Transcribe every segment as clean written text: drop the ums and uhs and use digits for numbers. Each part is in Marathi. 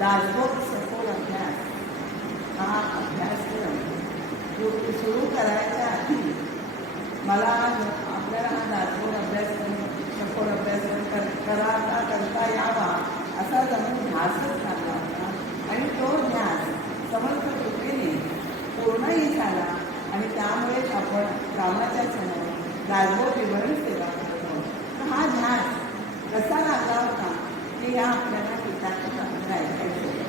दासबोध सखोल अभ्यास हा अभ्यासक्रम सुरू करायच्या आधी मला आपल्याला हा दासबोध अभ्यासक्रम सखोल अभ्यासक्रम करता यावा असा जणू ध्यासच लागला होता. आणि तो ध्यास समर्थ कृपेने पूर्णही झाला आणि त्यामुळेच आपण रामाच्या समोर दासबोध विवरण सेवा करतो. तर हा ध्यास कसा लागला होता ते या आपल्याला किताबात ऐकायचं.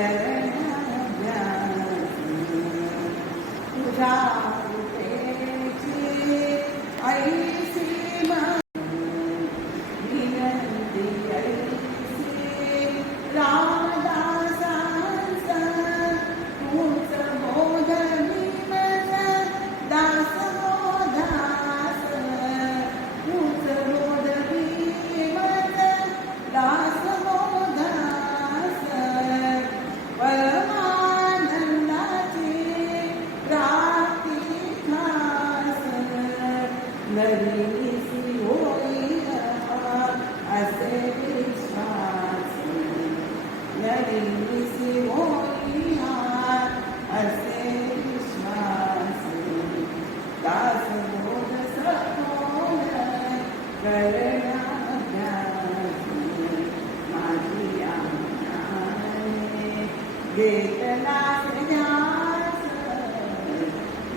करण्याभ्यास तुझ्या कृपेची ऐसी विनंती ऐसी रामदासांचा तूच बोध भीमच दास बोधास तूच बोध भीमच दास बोधास परमानंदाची प्राप्ती खास नवीसी होई असे विश्वास नवीसी होई असे विश्वास दास बोध सखोल करण्याभ्यास माझी आज्ञाने घेतलास ध्यास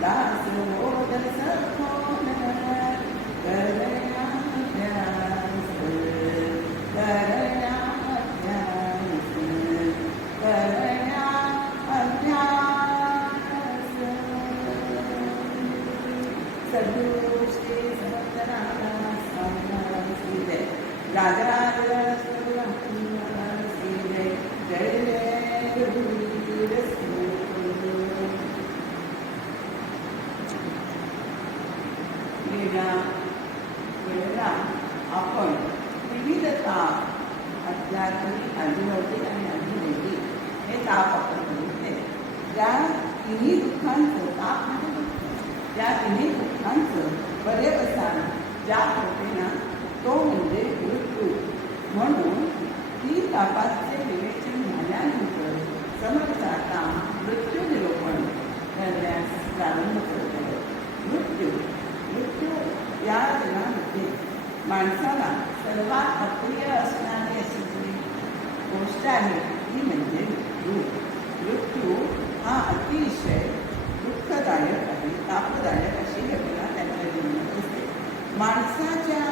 दास बोध सखोल करण्याभ्यास करण्याभ्यास करण्याभ्यास सद्गुरु श्री समर्थनाथ स्वामी महाराज श्री जय राजराज श्री जय जय जय गुरुवीर गेल्या वेळेला आपण विविधता अध्यात्मिक आदिभौतिक आणि अधिभौतिक हे ताप आपण बघितले. त्या तिन्ही दुःखांचं ताप म्हणजे दुःख त्या तिन्ही दुःखांचं पर्यवसान ज्या कृपेना तो म्हणजे मृत्यू. म्हणून ती तापाचे विवेचन झाल्यानंतर समर्थाता मृत्यू निरूपण करण्यास प्रारंभ करतो. मृत्यू या जगामध्ये माणसाला सर्वात अप्रिय असणारी अशी जी गोष्ट आहे ती म्हणजे मृत्यू हा अतिशय दुःखदायक आहे, तापदायक अशी घटना त्यांच्या जीवनात असते. माणसाच्या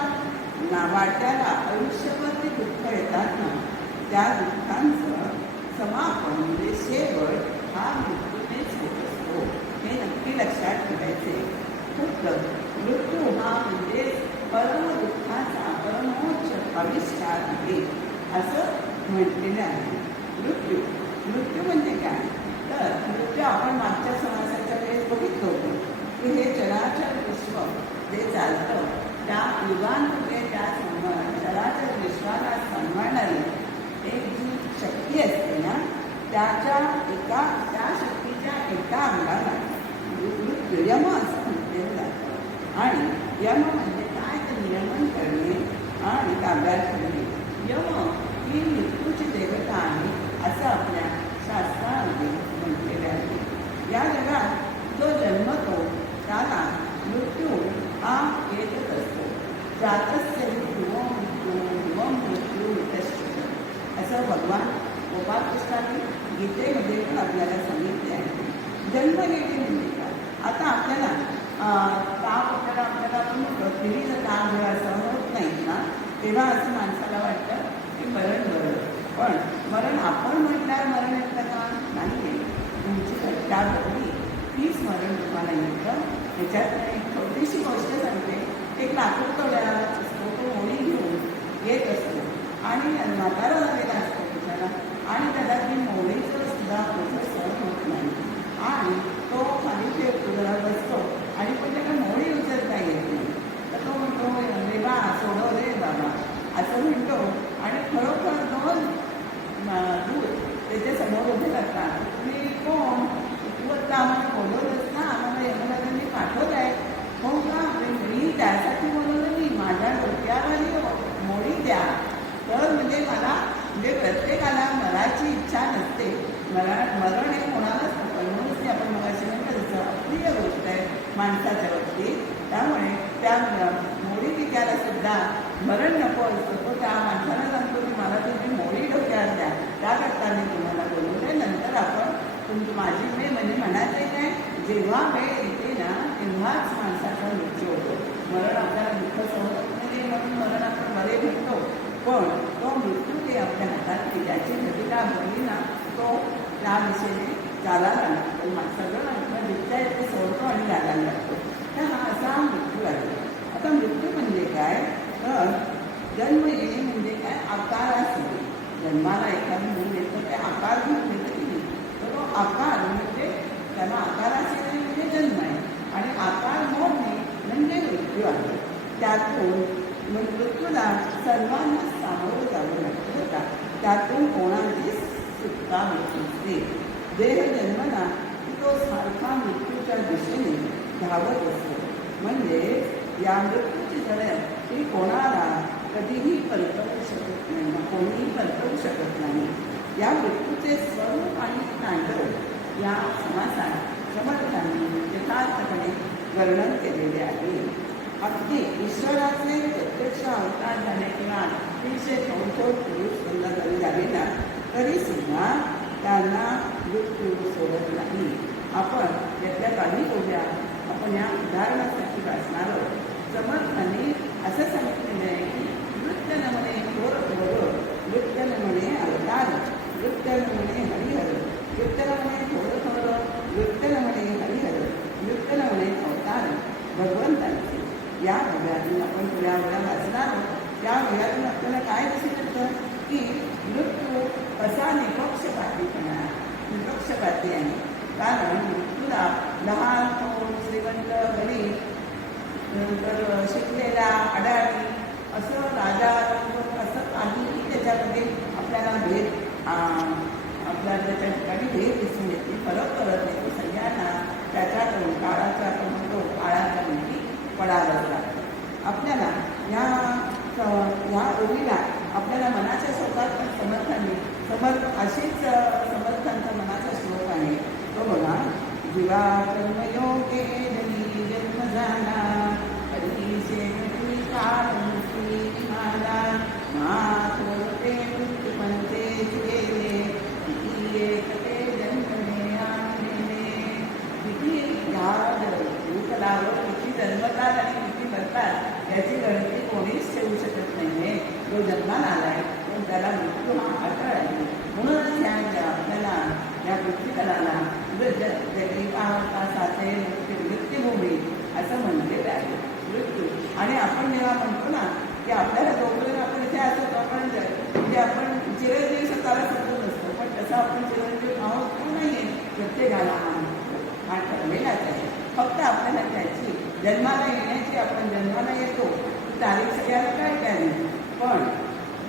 वाट्याला आयुष्यभर ते दुःख येतात ना, त्या दुःखांचं समापन म्हणजे शेवट हा मृत्यूनेच होत असतो. हे नक्की लक्षात ठेवायचे. फक्त मृत्यू हा म्हणजे परम दुःखाचा परमोच्च आविष्कार आहे असं म्हटलेलं आहे. मृत्यू म्हणजे काय तर मृत्यू आपण मागच्या समासाच्या वेळेस बघितलं होतं की हे चराचर विश्व जे चालतं त्या युगांमध्ये त्या चराचर विश्वाला सांभाळणारी एक जी शक्ती असते ना त्या शक्तीच्या एका अंगाला मृत्यू यम असं म्हटलेलं जातं. आणि यम म्हणजे काय तर नियमन करणे आणि ताब्यात ठेवणे. यम ही मृत्यूची देवता आहे असं आपल्या शास्त्रामध्ये म्हटलेले आहे. या जगात जो जन्मतो त्याला मृत्यू हा येतच असतो. जातस्य मृत्यू असं भगवान गोपाळकृष्णाने गीतेमध्ये पण आपल्याला सांगितले आहे. जन्म येणे म्हणजे काय. आता आपल्याला ताप आपल्याला आपण विविध ताप जेव्हा सहन होत नाहीत ना तेव्हा असं माणसाला वाटतं की मरण बरं. पण मरण आपण म्हटल्यावर मरण येतं का नाही. तुमची घटना बघली तीच मरण तुम्हाला येतं. त्याच्यात एक छोटीशी गोष्ट सांगते. एक लाकूड तोड्याला असतो तो होळी घेऊन येत असतो आणि म्हातारा झालेला असतो त्याला आणि त्याला ती मोळीचं सुद्धा मोठं सहन होत नाही आणि तो खाली ते उतरत बसतो आणि पण त्याला मोळी उचलता येत नाही. तर तो म्हणतो देवा सोडव रे बाबा असं म्हणतो आणि खरोखर दोन दूध त्याच्यासमोर उभे राहतात. तुम्ही कोण तू आता आम्हाला बोलवलंच ना आम्हाला यमराजांनी पाठवलं आहे. हो का मी त्यासाठी बोलवलं मी माझ्या डोक्यावरही मोळी द्या. तर म्हणजे मला म्हणजे प्रत्येकाला मराची इच्छा नसते. मरण हे कोणालाच नको. म्हणूनच ते आपण मगाशी म्हणतो जसं अप्रिय गोष्ट आहे माणसाच्या बाबतीत. त्यामुळे त्या मोळी पिक्याला सुद्धा मरण नको असतं. तो त्या माणसाला सांगतो की मला तुम्ही मोळी डोक्यात द्या त्याकरता मी तुम्हाला बोलवले. नंतर आपण माझी वेळ म्हणजे म्हणायचं काय जेव्हा वेळ येते ना तेव्हाच माणसाचा मृत्यू होतो. मरण आपल्याला दुःख सहन नाही म्हणून मरण आपण बरे भेटतो. पण तो मृत्यू ते आपल्या हातात ज्याची घटिका बनली ना तो त्या दिशेने चालायला लागतो. सगळं आपलं दिसता येते सोडतो आणि लागायला लागतो. तर हा असा मृत्यू आहे. आता मृत्यू म्हणजे काय, तर जन्म येणे म्हणजे काय, आकाराचे. जन्माला एखादं मुलं येतं ते आकार घेऊन येतं की नाही, तर तो आकार म्हणजे त्याला आकाराचे नाही म्हणजे जन्म आहे. आणि आकार मोडणे म्हणजे मृत्यू आहे. त्यातून मृत्यूला सर्वांना सामोरं जावं लागतं होता. त्यातून कोणाची सुटका होत नसते. देह जन्मला की तो सारखा मृत्यूच्या दिशेने धावत असतो. म्हणजे या मृत्यूची झडप ही कोणाला कधीही कल्पवू शकत नाही, कोणीही कल्पवू शकत नाही. या मृत्यूचे स्वरूप आणि तांडव या समासात समर्थांनी यथार्थपणे वर्णन केलेले आहे. अगदी ईश्वराचे प्रत्यक्ष अवतार झाले किंवा अतिशय कौशल पुरुष समजा जरी झाले ना, तरी सुद्धा त्यांना मृत्यू सोडत नाही. आपण यातल्या काही गोष्टी आपण या उदाहरणासाठी वाचणार आहोत. समर्थांनी असं सांगितलेलं आहे की नृत्य नमने घोर घोर, नृत्य नमने अवतार, नृत्य नमने हरिहर, नृत्य नमने घोर घोर, नृत्य नमने हरिहर, नृत्य नमने अवतार भगवंतांचे. या वेळातून आपण पुढ्या वेळा वाचणार आहोत. त्या वेळातून आपल्याला काय दिसून येतं की मृत्यू असा निपक्षपातीपणा निपक्षपाती आहे. कारण मृत्यूला लहान थोर, श्रीमंत, गरीब, नंतर शिकलेला, अडाणी असं राजा असं काहीही त्याच्यामध्ये आपल्याला भेद आपल्याला त्याच्या ठिकाणी भेद दिसून येते. फरक करत नाही. तो सगळ्यांना त्याच्याकडून काळाचा म्हणतो काळाच्या भीती पडावं लागतं. आपल्याला ह्या ओळीला आपल्याला मनाच्या श्लोकात समर्थांनी अशीच समर्थांचा मनाचा श्लोक आहे. तो बघा, जीवा कर्मयोगे जनी जन्म झाला, हरीशे मृत्यू काळमुक्ती निघाला, माथोरते मृत्यूपंथे गेले, किती एकते जन्मने आणलेले. किती ह्या भूतलावर किती जन्मतात आणि किती करतात याची गणती कोणीच ठेवू शकत नाही. तो जन्माला आलाय पण त्याला मृत्यू हा अटळ आहे. म्हणूनच आपल्याला या पृथ्वीतलाला साचे मृत्यूभूमी असं म्हटलेलं आहे. मृत्यू आणि आपण जेव्हा म्हणतो ना की आपल्याला जोपर्यंत आपण इथे असतो तोपर्यंत म्हणजे आपण चिरंजीव स्वतःला समजत असतो, पण तसं आपण चिरंजीव आहोत पण नाही आहे. प्रत्येकाला हा ठरलेलाच आहे. फक्त आपल्याला त्याची जन्माला येण्याची, आपण जन्माला येतो ती तारीख सगळ्याला काय नाही, पण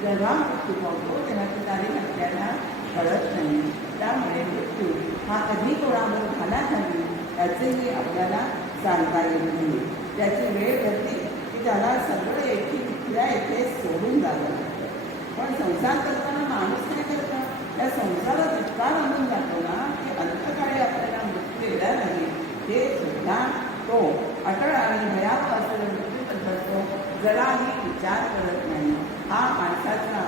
जेव्हा मृत्यू पावतो तेव्हा ती तारीख आपल्याला कळत नाही. त्यामुळे मृत्यू हा कधी कोणावर झाला नाही त्याचंही आपल्याला सांगता येत नाही. त्याची वेळ धरली की त्याला सगळं इथल्या इथे सोडून जावं लागतं. पण संसार करताना माणूस काय करतो, त्या संसारात इतका रमून जातो ना की अंतकाळी आपल्याला मृत्यू येणार नाही हे सुद्धा तो अटळ आणि भयावह असलेला मृत्यूबद्दल तो जराही विचार करत नाही. हा माणसाचा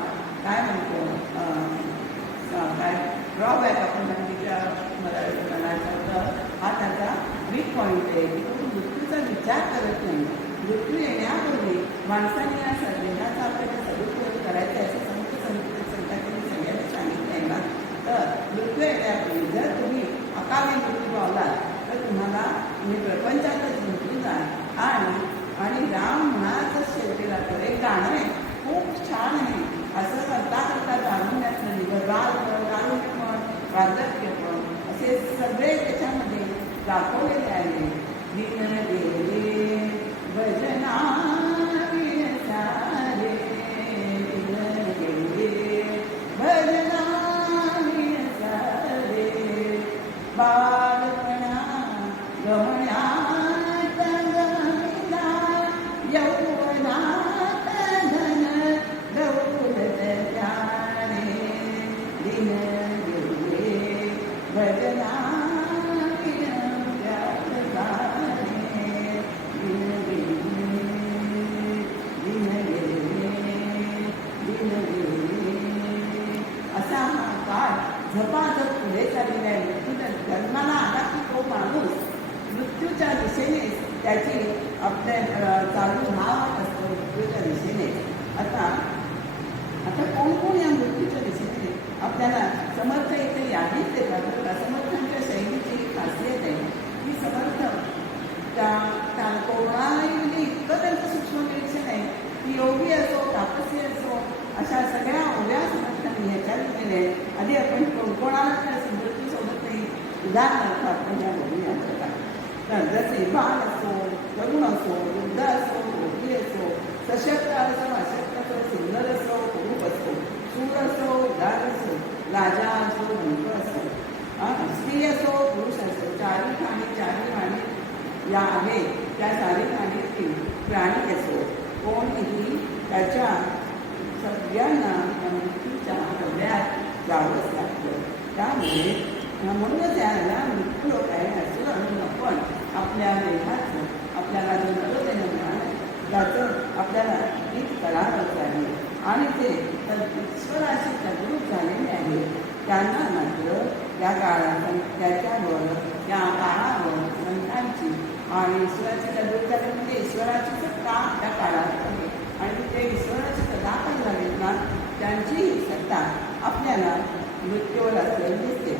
काय म्हणतो काय ड्रॉबॅक आपण मराठीचा हा त्याचा वीक पॉईंट आहे की तो मृत्यूचा विचार करत नाही. मृत्यू येण्यापूर्वी माणसाने या सर्वेनाचा आपल्याला सदुपयोग करायचा असं संतांनी सगळ्यांनी सांगितलं आहे ना. तर मृत्यू येण्यापूर्वी जर तुम्ही अकाली मृत्यू पावलात तर तुम्हाला तुम्ही प्रपंचातच गुंतून जा. आणि राम म्हणाच शेवटीला तर एक गाणं आहे, खूप छान आहे. असं करता करता जाणून घातलं गारुण्यपण, वार्धक्यपण असे सगळे त्याच्यामध्ये दाखवलेले आहे. दिन गेले भजना सारे, दिन गेले भजना सारे, बालपणा गमण्यात गमिला, यौवनात धन दौलत त्याने, दिन गेले भजना झपाझप पुढे चाललेला आहे. मृत्यूच्या जन्माला आला की तो माणूस मृत्यूच्या दिशेने त्याची आपल्या चालू धावत असतो, मृत्यूच्या दिशेने. आता कोण कोण या मृत्यूच्या दिशेने आपल्याला समर्थ इथे यादीच देतात बरं का. समर्थांच्या शैलीची एक खासियत आहे की समर्थ त्या कोणालाही म्हणजे इतकं त्यांचं सूक्ष्म निरीक्षण आहे की योगी असो तापसी असो अशा सगळ्या ओव्या समर्थांनी ह्याच्यात दिलेल्या आहेत. आधी आपण कोणाला त्या समृद्धीसोबतही उदाहरणार्थ आपण या बघूया बघा. तर जसे बाल असो, तरुण असो, वृद्ध असो, रोगी असो, सशक्त असो, अशक्त असो, सुंदर असो, कुरूप असो, शूर असो, उदार असो, राजा असो, धनिक असो, स्त्री असो, पुरुष असो, चारी वाणी या आहेत त्या चारी खाणीतील प्राणी असो, कोणीही त्याच्या सगळ्यांना मृत्यूच्या डोळ्यात जावंच लागतं. त्यामुळे म्हणूनच याला मृत्यू लोक आहे असं म्हणून आपण आपल्या देहाचं आपल्याला जो नवदेह मिळालं त्याचं आपल्याला नीट करावंच आहे. आणि ते तर ईश्वराशी जागरूक झालेले आहे त्यांना मात्र या काळात त्याच्यावर या काळावर संतांची आणि ईश्वराची जागरूक झाली म्हणजे ईश्वराची सत्ता त्या काळात आहे. आणि ते ईश्वराची सत्ता पण झाली ना त्यांची सत्ता आपल्याला मृत्यूवर असलेली दिसते.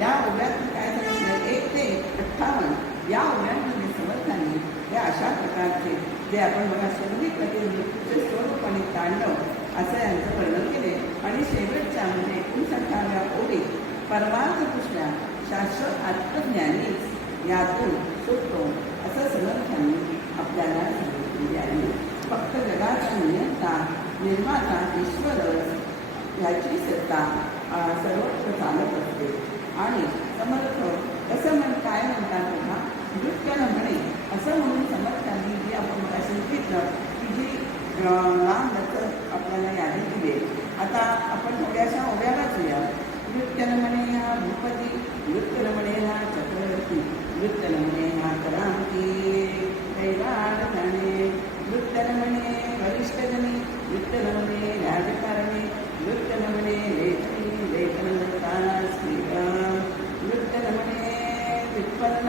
या ओव्यातून काय सांगितलं 1 ते 58 या ओव्यांमध्ये समर्थांनी हे अशा प्रकारचे जे आपण बघा शरीरीमध्ये मृत्यूचे स्वरूप आणि तांडव असं यांचं वर्णन केले. आणि शेवटच्या म्हणजे 59व्या ओळीत परमार्थ पुष्ल्या शाश्वत आत्मज्ञानीच यातून सुटतो असं समर्थांनी आपल्याला सांगितलेले आहे. फक्त जगाचा नियंता निर्माता ईश्वरच ह्याची सत्ता सर्वत्र चालत असते. आणि समर्थ असं काय म्हणतात बघा नृत्याला म्हणे असं म्हणून समर्थांनी जी आपण मला सांगितलं की जी लांब लचक आपल्याला यादी दिली. आता आपण थोड्याशा ओव्या वाचूया. नृत्यनमणे हा भूपती, नृत्यनमणे हा चक्रवर्ती, नृत्यनमणे हा करांती दैवाडणे, नृत्यनमणे वरिष्ठजनी, नृत्यनमणे राजकारणे, नृत्यनमणे लेखनी लेखनता श्रीराम, नृत्यनमणे व्युत्पन्न,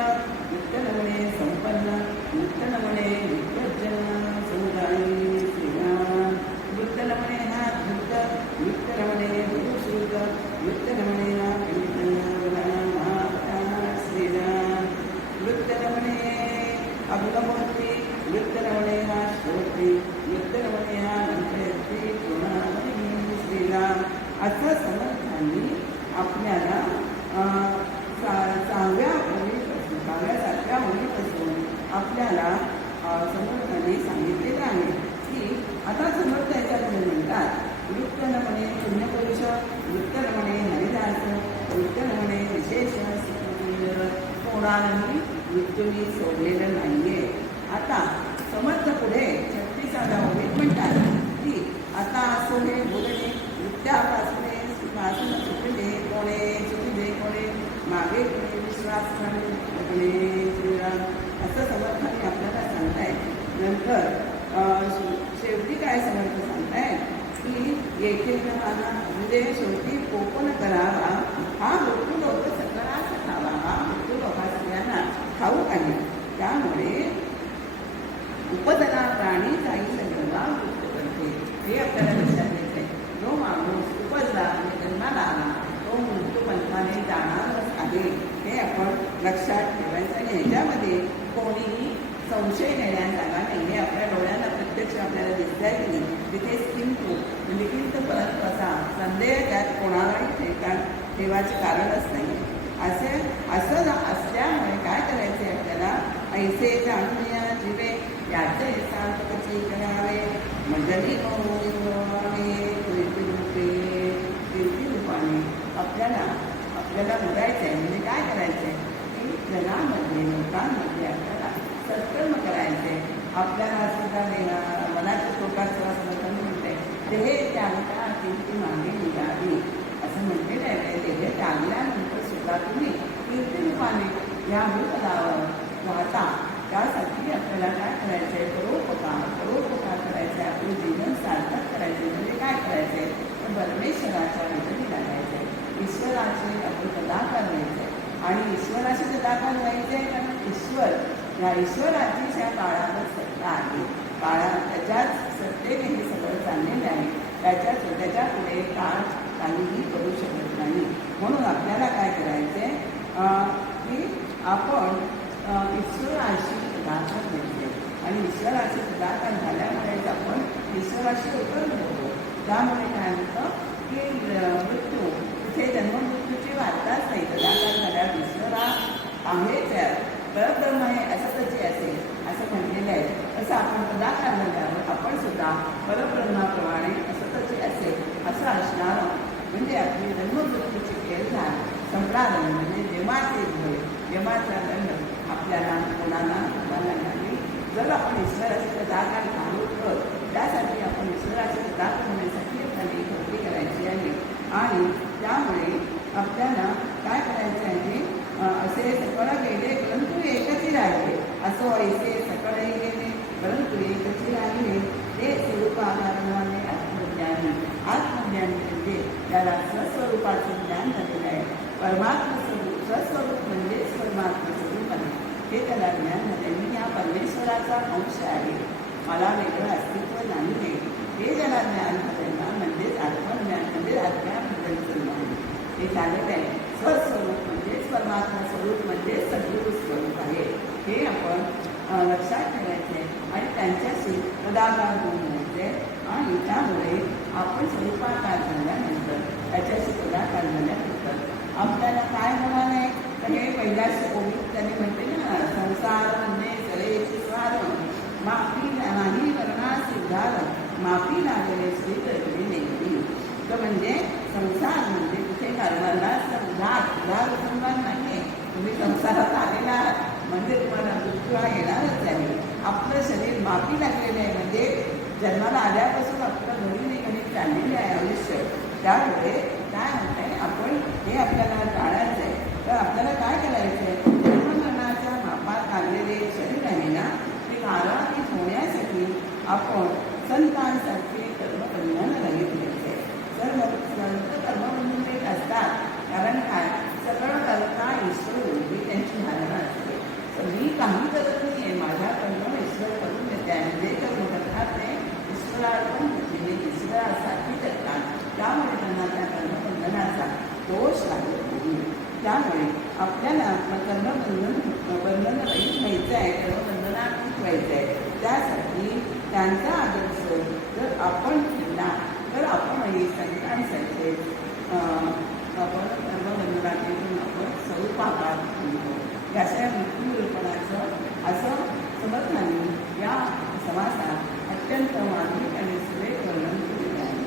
नृत्यनमणे संपन्न, नृत्यनमणे विप्रजन समुदायी श्रीराम, नृत्यनमणे हा धूत, नृत्यनमणे गुरुश्रुत, नृत्यनमणे हा श्रीराम, नृत्यनमणे अभुलमूर्ती, नृत्यनमणे हा श्रोत्री, नृत्यनमणे हा मंत्रयत्री गुणामणी श्रीराम. असं समर्थांनी आपल्याला 6व्या ओळीपासून 6व्या ओळीपासून आपल्याला समर्थांनी सांगितलेलं आहे की आता समर्थ याच्यामध्ये म्हणतात नृत्यनमणे पुण्यपुरुष, नृत्यनमणे हरिदास, नृत्यनमणे विशेष कोणालाही मृत्यूनी सोडलेलं नाहीये. आता समर्थ पुढे 36व्या ओळीत म्हणतात की आता असो हे बोलणे नृत्यापासून वाचून चुकले कोणे चुकले कोणे मागे कोणे विश्वास ठेवणे श्रीराम असं समर्थांनी आपल्याला सांगतायत. नंतर शेवटी काय समर्थ सांगतायत की येथे माझा म्हणजे शेवटी कोपन करावा हा मृत्यू लोक सगळाच खावा. हा मृत्यू लोका सगळ्यांना ठाऊक आहे. त्यामुळे उपदना प्राणी जाई सगळ्यांना मृत्यू करते हे आपल्याला लक्षात येते. जो माणूस उपजला म्हणजे जन्माला आला तो मृत्यू पंथाने जाणारच आहे हे आपण लक्षात ठेवायचं. आणि ह्याच्यामध्ये कोणीही संशय घेण्यास जागा नाही. हे आपल्या डोळ्यांना प्रत्यक्ष आपल्याला दिसत आहे की नाही तिथेच किंतु म्हणजे किंतु परत असा संदेह त्यात कोणालाही ठेवायचं कारणच नाही. असं असल्यामुळे काय करायचं आहे आपल्याला ऐसे जाणूया जीवे याचे सार्थकची करावे मंडळी कीर्तिरूपाने आपल्याला बोलायचं आहे. म्हणजे काय करायचं आहे की जगामध्ये लोकांमध्ये आपल्याला सत्कर्म करायचे. आपल्याला सुद्धा मनाच्या तोटाचं असं म्हणते ते त्यांच्या कीर्ती मागे निघावी असं म्हटलेलं आहे. ते त्यागल्यानंतर सुद्धा तुम्ही कीर्तिरूपाने या भूपदावर वाहता. त्यासाठी आपल्याला काय करायचं आहे परोपकार करायचं आहे. आपलं जीवन सार्थक करायचे म्हणजे काय करायचं आहे तर परमेश्वराच्या हजेरी लागायचं आहे. ईश्वराचे आपण कदाकार व्हायचं आहे. आणि ईश्वराशी कदाकार व्हायचं आहे कारण या ईश्वराचीच या काळावर सत्ता आहे. काळात त्याच्याच सत्तेने हे सगळं चाललेलं आहे. त्याच्यापुढे काळ काहीही करू शकत नाही. म्हणून आपल्याला काय करायचे की आपण ईश्वराशी सदाचार घेतले आणि ईश्वराशी सदाचार झाल्यामुळेच आपण ईश्वराशी एकत्र होतो. त्यामुळे काय होतं की मृत्यू तिथे जन्ममृत्यूची वार्ताच नाही. सदाचार झाल्यावर ईश्वरा आहेच परब्रह्म आहे असतच असेल असं म्हटलेलं आहे. तसं आपण सदाचार झाल्यावर आपण सुद्धा परब्रह्माप्रमाणे असतच असेल असं असणारं म्हणजे आपली जन्ममृत्यूची खेळ संप्रारंभ म्हणजे यमाचे भय यमाचा दंड आपल्याला कोणाला नाही. जर आपण ईश्वराची सदाचार घालू तर त्यासाठी आपण ईश्वराची सदाचार होण्यासाठी आपल्याला कृती करायची आहे. आणि त्यामुळे आपल्याला काय करायचं आहे असे सकळ गेले परंतु एकच राहिले. असो ऐसे सकळही गेले परंतु एकच राहिले ते स्वरूपाकारणाने आत्मज्ञानी. आत्मज्ञानी म्हणजे त्याला स्वस्वरूपाचं ज्ञान झालेलं आहे. परमात्मा स्वरूप स्वस्वरूप म्हणजेच परमात्मा स्वरूप आहे हे त्याला ज्ञान झाले. मी या परमेश्वराचा अंश आहे, मला वेगळं अस्तित्व नाही आहे हे ज्याला ज्ञान झालं ना म्हणजेच आत्मज्ञान म्हणजे आत्म्याबद्दलचं ज्ञान हे झालेलं आहे. स्वस्वरूप म्हणजेच परमात्मा स्वरूप म्हणजे सद्गुरु स्वरूप आहे हे आपण लक्षात ठेवायचे आणि त्यांच्याशी पदाकार होऊन घ्यायचे. आणि त्यामुळे आपण स्वरूपाकार झाल्यानंतर त्याच्याशी पदाकार झाल्यानंतर आपल्याला काय होणार नाही तर हे पहिल्याच ओळीत त्यांनी म्हटले ना संसार म्हणजे सरेची स्वार माफी नाही करणार सिद्धार माफी लागले श्री प्रगती नेमली. तर म्हणजे संसार म्हणजे कुठे करणारा उधार संसार नाही. तुम्ही संसारात आलेला म्हणजे तुम्हाला मृत्यू हा येणारच आहे. आपलं शरीर माफी लागलेलं आहे म्हणजे जन्माला आल्यापासून आपलं घरी गणित चाललेलं आहे आयुष्य. त्यामुळे काय म्हणताय आपण हे आपल्याला टाळायचं आहे. तर आपल्याला काय करायचं आहे जन्ममरणाच्या मापात लागलेले शरीर आहे ना ते कारातीत होण्यासाठी आपण संतांसारखे कर्मबंधन रहित घ्यायचे. संत कर्मबंधन एक असतात कारण काय सगळं करता ईश्वर ही त्यांची धारणा असते. तर मी काही करत नाही आहे माझ्याकडनं ईश्वर करून देते आणि जे कर्म करतात ते ईश्वरार्पण म्हणजे ईश्वरासाठी करतात. त्यामुळे त्यांना त्या कर्मबंधनाचा दोष लागत नाही. त्यामुळे आपल्याला कर्मबंधन रहित व्हायचं आहे, कर्मबंधनात व्हायचं आहे. त्यासाठी त्यांचा आदर्श जर आपण केला तर आपणही संतांसारखे आपण कर्मबंधनातून आपण स्वरूपाकार होतो. याच्या मृत्यूरूपणाचं असं समर्थांनी या समासात अत्यंत मार्मिक आणि सुरेख वर्णन केलेले आहे.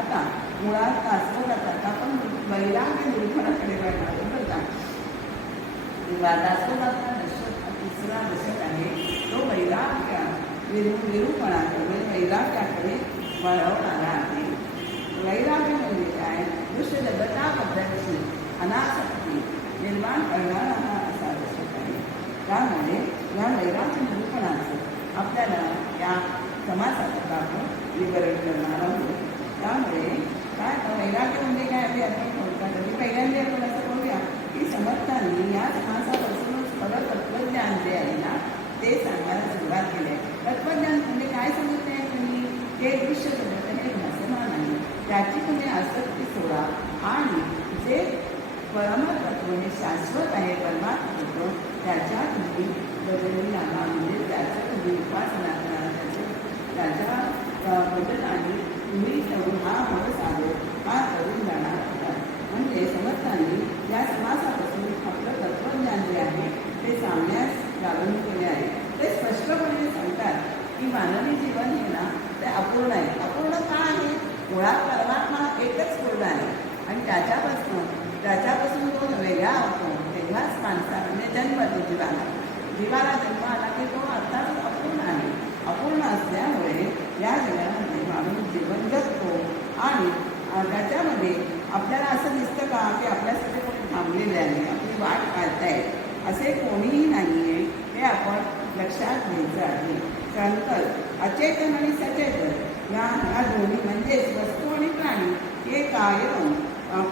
आता मुळात दासोदात आपण वैराग्य निरूपणाकडे वळणार बघा. दासोदाचा तिसरा दशक आहे तो वैराग्य निरूपणाकडे वैराग्याकडे वळवणारा आहे. वैराग्य म्हणजे काय दृश्य जगताबद्दलची अनासक्ती निर्माण करणारा हा असा दशक आहे. त्यामुळे या वैराग्य निरूपणाचं आपल्याला या समासात आपण विवरण करणार आहोत. त्यामुळे काय वैराग्य म्हणजे काय ते आपण बोलतात तरी पहिल्यांदा आपण असं बोलूया की समर्थांनी या समासापासूनच खरं तत्त्वज्ञान जे आहे ना ते सांगायला सुरुवात केली आहे. तत्त्वज्ञान म्हणजे काय सांगितलं आहे तुम्ही हे दृश्य जगत हे भासमान आहे त्याची तुम्ही आसक्ती सोडा आणि जे परमतत्व हे शाश्वत आहे परमात्मत्व त्याच्या तुम्ही बदलून लागा म्हणजे त्याचं तुम्ही उपासना करा. त्याच्या बदलाने तुम्ही हा मनसागो हा करून जाणार आहात. म्हणजे समर्थांनी या समासापासून आपलं तत्त्वज्ञान जे आहे ते सांगण्यास लागून केले आहे. ते स्पष्टपणे सांगतात की मानवी जीवन हे ना ते अपूर्ण आहे. अपूर्ण का आहे मुळात परमात्मा एकच पूर्ण आहे आणि त्याच्यापासून तो वेगळा होतो. तेव्हाच माणसा म्हणजे जन्म तो जीवाला जन्म आला की तो अर्थात अपूर्ण आहे. अपूर्ण असल्यामुळे या जगामध्ये माणूस जीवन जगतो आणि त्याच्यामध्ये आपल्याला असं दिसतं का की आपल्यासाठी कोणी थांबलेले आहे आपली वाट पाहताय असे कोणीही नाही आहे. हे आपण लक्षात घ्यायचं आहे. संकल्प अचेतन आणि सचेतन या दोन्ही म्हणजेच वस्तू आणि प्राणी हे कायम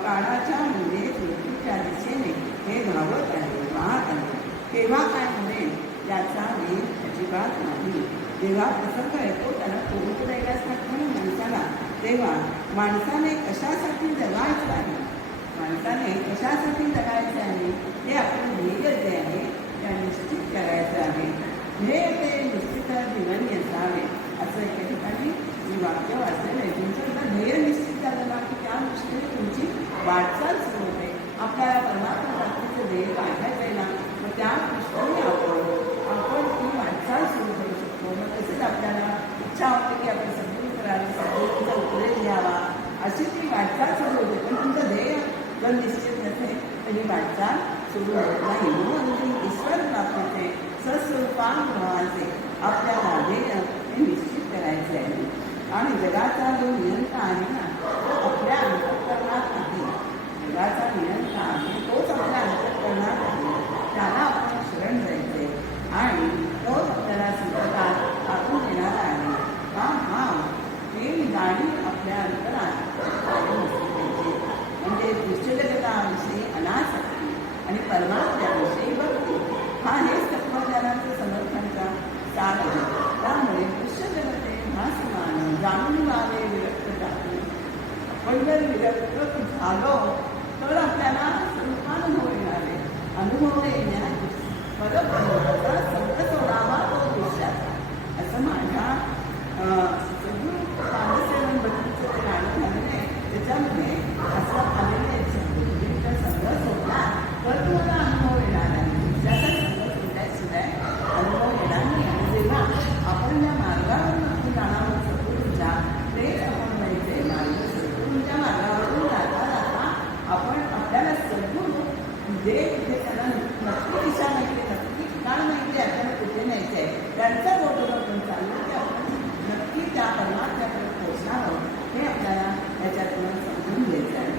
काळाच्या म्हणजे मृत्यूच्या दिशेने हे धावत आहे वाहत आहे. तेव्हा काय होईल याचा वेग अजिबात नाही. जेव्हा प्रसंग येतो त्याला पोहोच द्यायलाच लागतो ना माणसाला तेव्हा माणसाने कशासाठी जगायचं आहे, माणसाने कशासाठी जगायचं आहे हे आपलं ध्येय जे आहे त्या निश्चित करायचं आहे. ध्येय ते निश्चित जीवन असावे. असं एका ठिकाणी मी वाक्य वाचलेलं आहे. तुमचं जर ध्येय निश्चित झालं ना की त्या दृष्टीने तुमची वाटचाल सुरू होते. आपल्याला परमात्मा प्राप्तीचं ध्येय गाठायचं आहे ना, मग त्या दृष्टीने आपण ती वाटचाल सुरू करू शकतो. मग तसेच आपल्याला इच्छा होते की आपण सद्गुरू करावे, सद्गुरूंचा उपदेश घ्यावा, अशी ती वाटचाल सुरू होते. पण तुमचं ध्येय जर निश्चित नसेल तर ही वाटचाल सुरू होत नाही. म्हणून ईश्वर प्राप्तीचे सस्वरूपानुभवाचे आपल्याला ध्येय हे निश्चित करायचे आहे. आणि जगाचा जो नियंता आहे ना तो आपल्या अंतःकरणात आहे. जगाचा नियंता आहे तोच आपल्या अंतःकरणात आहे. त्याला आपण शरण जायचे आणि तोच आपल्याला संकटात टाकून देणारा आहे. हे जाणीव आपल्या अंतरात म्हणजे दृश्यजगताविषयी अनासक्ती आणि परमात्म्याविषयी भक्ती हा हेच तत्वज्ञानाचं समर्थनचा सार आहे. त्यामुळे दृश्यजगते भासमान जाणून व्हावे विरक्त जाते. आपण जर विरक्त झालो तर आपल्याला स्वरूपानुभव येणार आहे. अनुभव येण्यात परब्रह्माचा संत सोडावा तो दृश्याचा, असं माझ्या सगळं पांडसेवन भक्तीचं ते गाणं झालेलं आहे. त्याच्यामध्ये असं आलेलं आहे सगळं सगळं सोडला तर तुम्हाला अनुभव येणार आहे. दुसऱ्याचा सगळं सोडल्याशिवाय अनुभव येणार नाही. आणि जेव्हा आपण त्या मार्गावरून आपण जाणार सद्गुरूंच्या तेच आपण माहिती मार्ग सद्गुरूंच्या मार्गावरून जाता जाता आपण आपल्याला सद्गुरू जे कुठे त्यांना नक्की दिशा माहिती आहे, नक्की ठिकाण माहिती आहे, आपल्याला कुठे न्यायचं आहे, त्यांचा बोटून आपण चाललो की आपण नक्की त्या परमात्म्याकडे पोचणार आहोत हे आपल्याला याच्यातून समजून घ्यायचं आहे.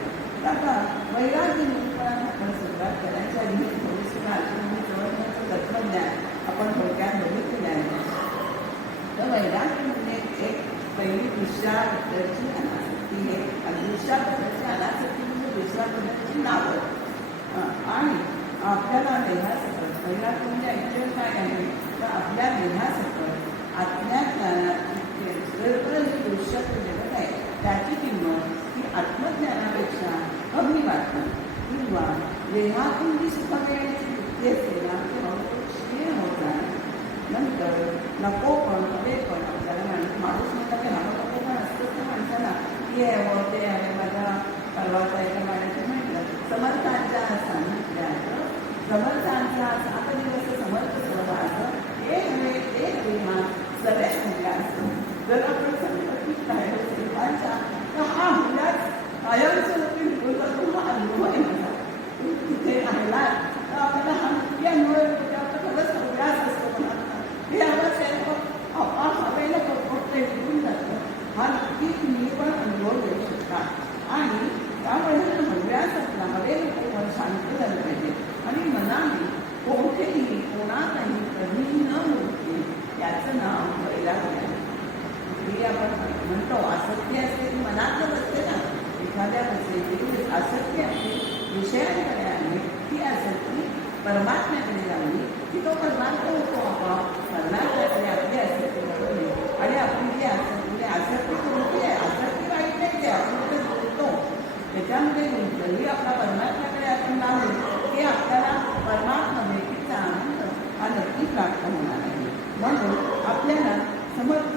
आता वैराग्य निरूपणात आपण सुरुवात करायच्या आधी थोडीशी अर्जुनाने समजण्याचं तत्वज्ञान आपण थोडक्यात बघितलेलं आहे. तर वैराग्य म्हणजे एक पहिली दृश्याबद्दलची अनासक्ती आहे. दृश्याबद्दलची अनासक्ती म्हणजे दृश्याबद्दलची नावं आणि आपल्याला देहासकट वैराग्य म्हणजे ॲक्च्युअल काय आहे तर आपल्या देहासकट आत्म्या ज्ञानात सर्व जे दृश्याचं जगत आहे त्याची किंमत ही आत्मज्ञानापेक्षा कमी वाटते. किंवा देहातून जी सुख मिळण्याची वृत्ती असते ना ती हळूहळू क्षीण होत आहे. नंतर नको पण हवे पण आपल्याला माणूस म्हणता की हवं नको पण असतंच ना माणसाला की हवं ते आहे. माझ्या परवाचा एका गाण्याचं म्हटलं समर्थांच्या सांगितल्या समर्थांचा सात दिवस समर्थ सहवास हे नव्हे ते देहा सगळे म्हणल्या असतो. जर आपण संकटित राहिलो सेवांच्या तर हा मुलाच कायमस्वरूपी निघून जातो. हा अनुभव आहे माझा. तिथे राहिला तर आपल्याला हा नक्की अनुभव येतो. आपला खरंच अभ्यास असतो मनात हे आवाज आपण हवेला फक्त निघून जातं. हा नक्की तुम्ही पण अनुभव देऊ शकता. आणि त्यामुळे हव्यास आपला हवेला पण शांत झालं पाहिजे आणि मनाने कोठेही कोणाचाही कधीही न मूर्ती याचं नाव वैराग्य आहे. आपण म्हणतो आसक्ती असते ती मनातच असते ना. एखाद्या गोष्टीची आसक्ती असते विषयांकडे आली ती आसक्ती परमात्म्याकडे लावली की तो परमात्मा होतो. आपोआप परमात्म्याकडे आपली आसक्ती बरोबर आणि आपली जी आसक्ती कोणती आहे आसक्ती वाईट नाही ते आपण तिथे बोलतो त्याच्यामध्ये जरी आपला परमात्म्याकडे आपण लावलो की आपल्याला परमात्मा भेटीचा आनंद हा नक्की प्राप्त होणार आहे. म्हणून आपल्याला समर्थ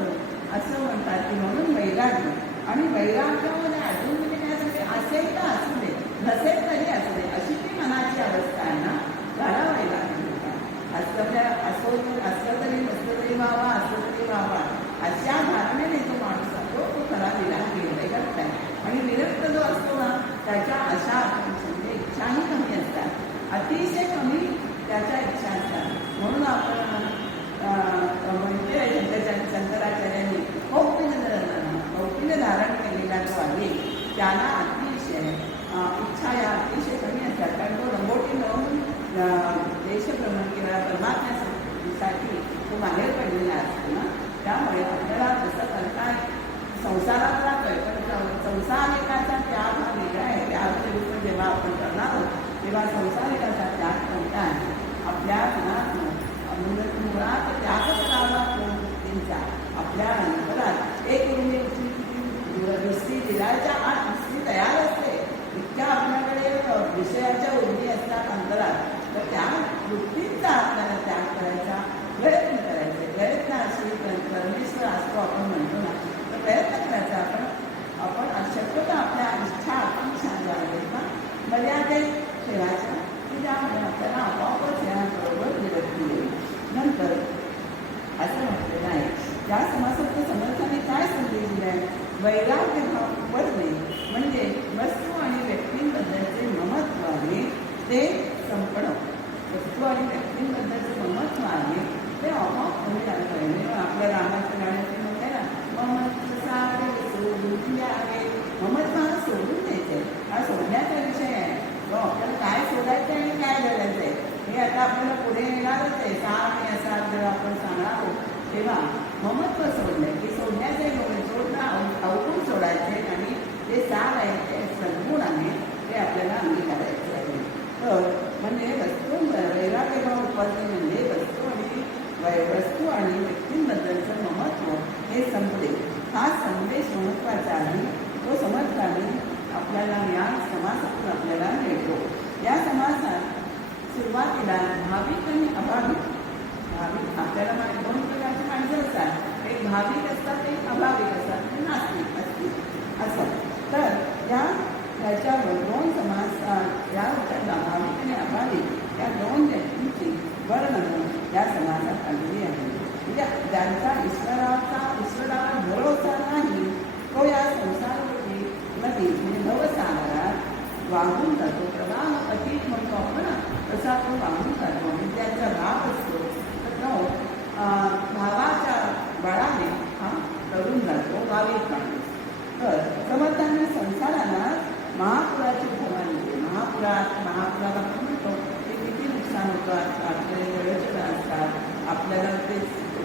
असं म्हणतात की म्हणून वैराग्य आणि वैराग्यामध्ये अजून म्हणजे काय सांगते असेल तर असू दे नसेल तरी असू दे अशी ती मनाची अवस्था आहे ना त्याला वैराग्य म्हणतात. असलं तरी नसलं तरी व्हावा असलं तरी व्हावा अशा धारणेने जो माणूस असतो तो खरा विरक्त आहे. आणि विरक्त जो असतो ना त्याच्या अशा म्हणजे इच्छाही कमी असतात. अतिशय कमी त्याच्या इच्छा असतात. म्हणून आपण म्हणते शंकराचार्यांनी कौपिल्य धारण केलेला जो आहे त्याला अतिशय इच्छा या अतिशय कमी असतात. कारण तो रंगोटी मिळवून देशभ्रमण केला परमात्म्यासाठी तो बाहेर पडलेला असतो ना. त्यामुळे आपल्याला असं करता संसारात राहतोय पण संसारिकाचा त्याग हा वेगळा आहे. त्याग रूप जेव्हा आपण करणार आहोत तेव्हा संसारिकाचा त्याग कोणता आहे आपल्या मनात मुळात त्याग करावा त्यांचा आपल्या अंतरात एक करायच्या आत स्त्री तयार असते. इतक्या आपल्याकडे विषयाच्या उर्मी असतात अंतरात, तर त्या वृत्तींचा आपल्याला त्याग करायचा प्रयत्न करायचे. प्रयत्न अशी परमेश्वर असतो आपण म्हणतो ना, तर प्रयत्न करायचा. आपण शक्यतो आपल्या इच्छा आकांक्षा ज्या आहेत ना मर्यादेत ठेवायच्या, की ज्यामुळे आपल्याला आपोआपच याबरोबर विरक्ती येईल. नंतर असं म्हटलेलं आहे या समासात समर्थाने काय संदेश दिला आहे? वैराग्य भाव पडणे म्हणजे वस्तू आणि व्यक्तींबद्दलचे ममत्व आहे ते संपणं. वस्तू आणि व्यक्तींबद्दलचे ममत्व आहे ते आपोआप कमी झालं पाहिजे. आपल्या रामाच्या गाण्याचे म्हणते ना, ममत्व सारे सोडून द्यावे. ममत्व हा सोडून द्यायचे, हा सोडण्याचा विषय आहे. तो आपल्याला काय सोडायचं आहे आणि काय करायचं आहे हे आता आपल्याला पुढे येणारच आहे. 6 आणि असा जर आपण सांगणार आहोत तेव्हा ममत्व सोडणे की सोडण्याचे सोडणं अवगुण सोडायचे आणि जे सार आहे ते सद्गुण आहे ते आपल्याला अंगीकारायचे आहे. तर म्हणजे वैराग्यभाव उपासने म्हणजे वस्तू आणि व्यक्तींबद्दलचं ममत्व हे संपले. हा संदेश महत्त्वाचा आहे. तो समर्थाने आपल्याला या समासातून आपल्याला मिळतो. या समासात सुरुवातीला भाविक आणि अभाविक. भाविक आपल्याला 2 प्रकारची माणसं असतात. एक भाविक असतात, एक अभाविक असतात, ते नास्तिक असतील असं. तर याच्यावर 2 समास या भाविक आणि अभाविक या 2 व्यक्तींची वर्णन या समासात आलेली आहे. म्हणजे ज्यांचा ईश्वरावर भरोसा नाही तो या संसारवरती नदी म्हणजे भवसागरात वाहून जातो. प्रवाह अतीत म्हणतो आपण, तसा तो वाहून जातो आणि त्याचा भाव असतो. तर तो भावाच्या बळाने हा तरुण जातो भाविक माणूस. तर समर्थांनी संसाराला महापुराची उपमा दिली. महापुरात आपण म्हणतो ते किती नुकसान होतं. आपले जळचर असतात, आपल्याला ते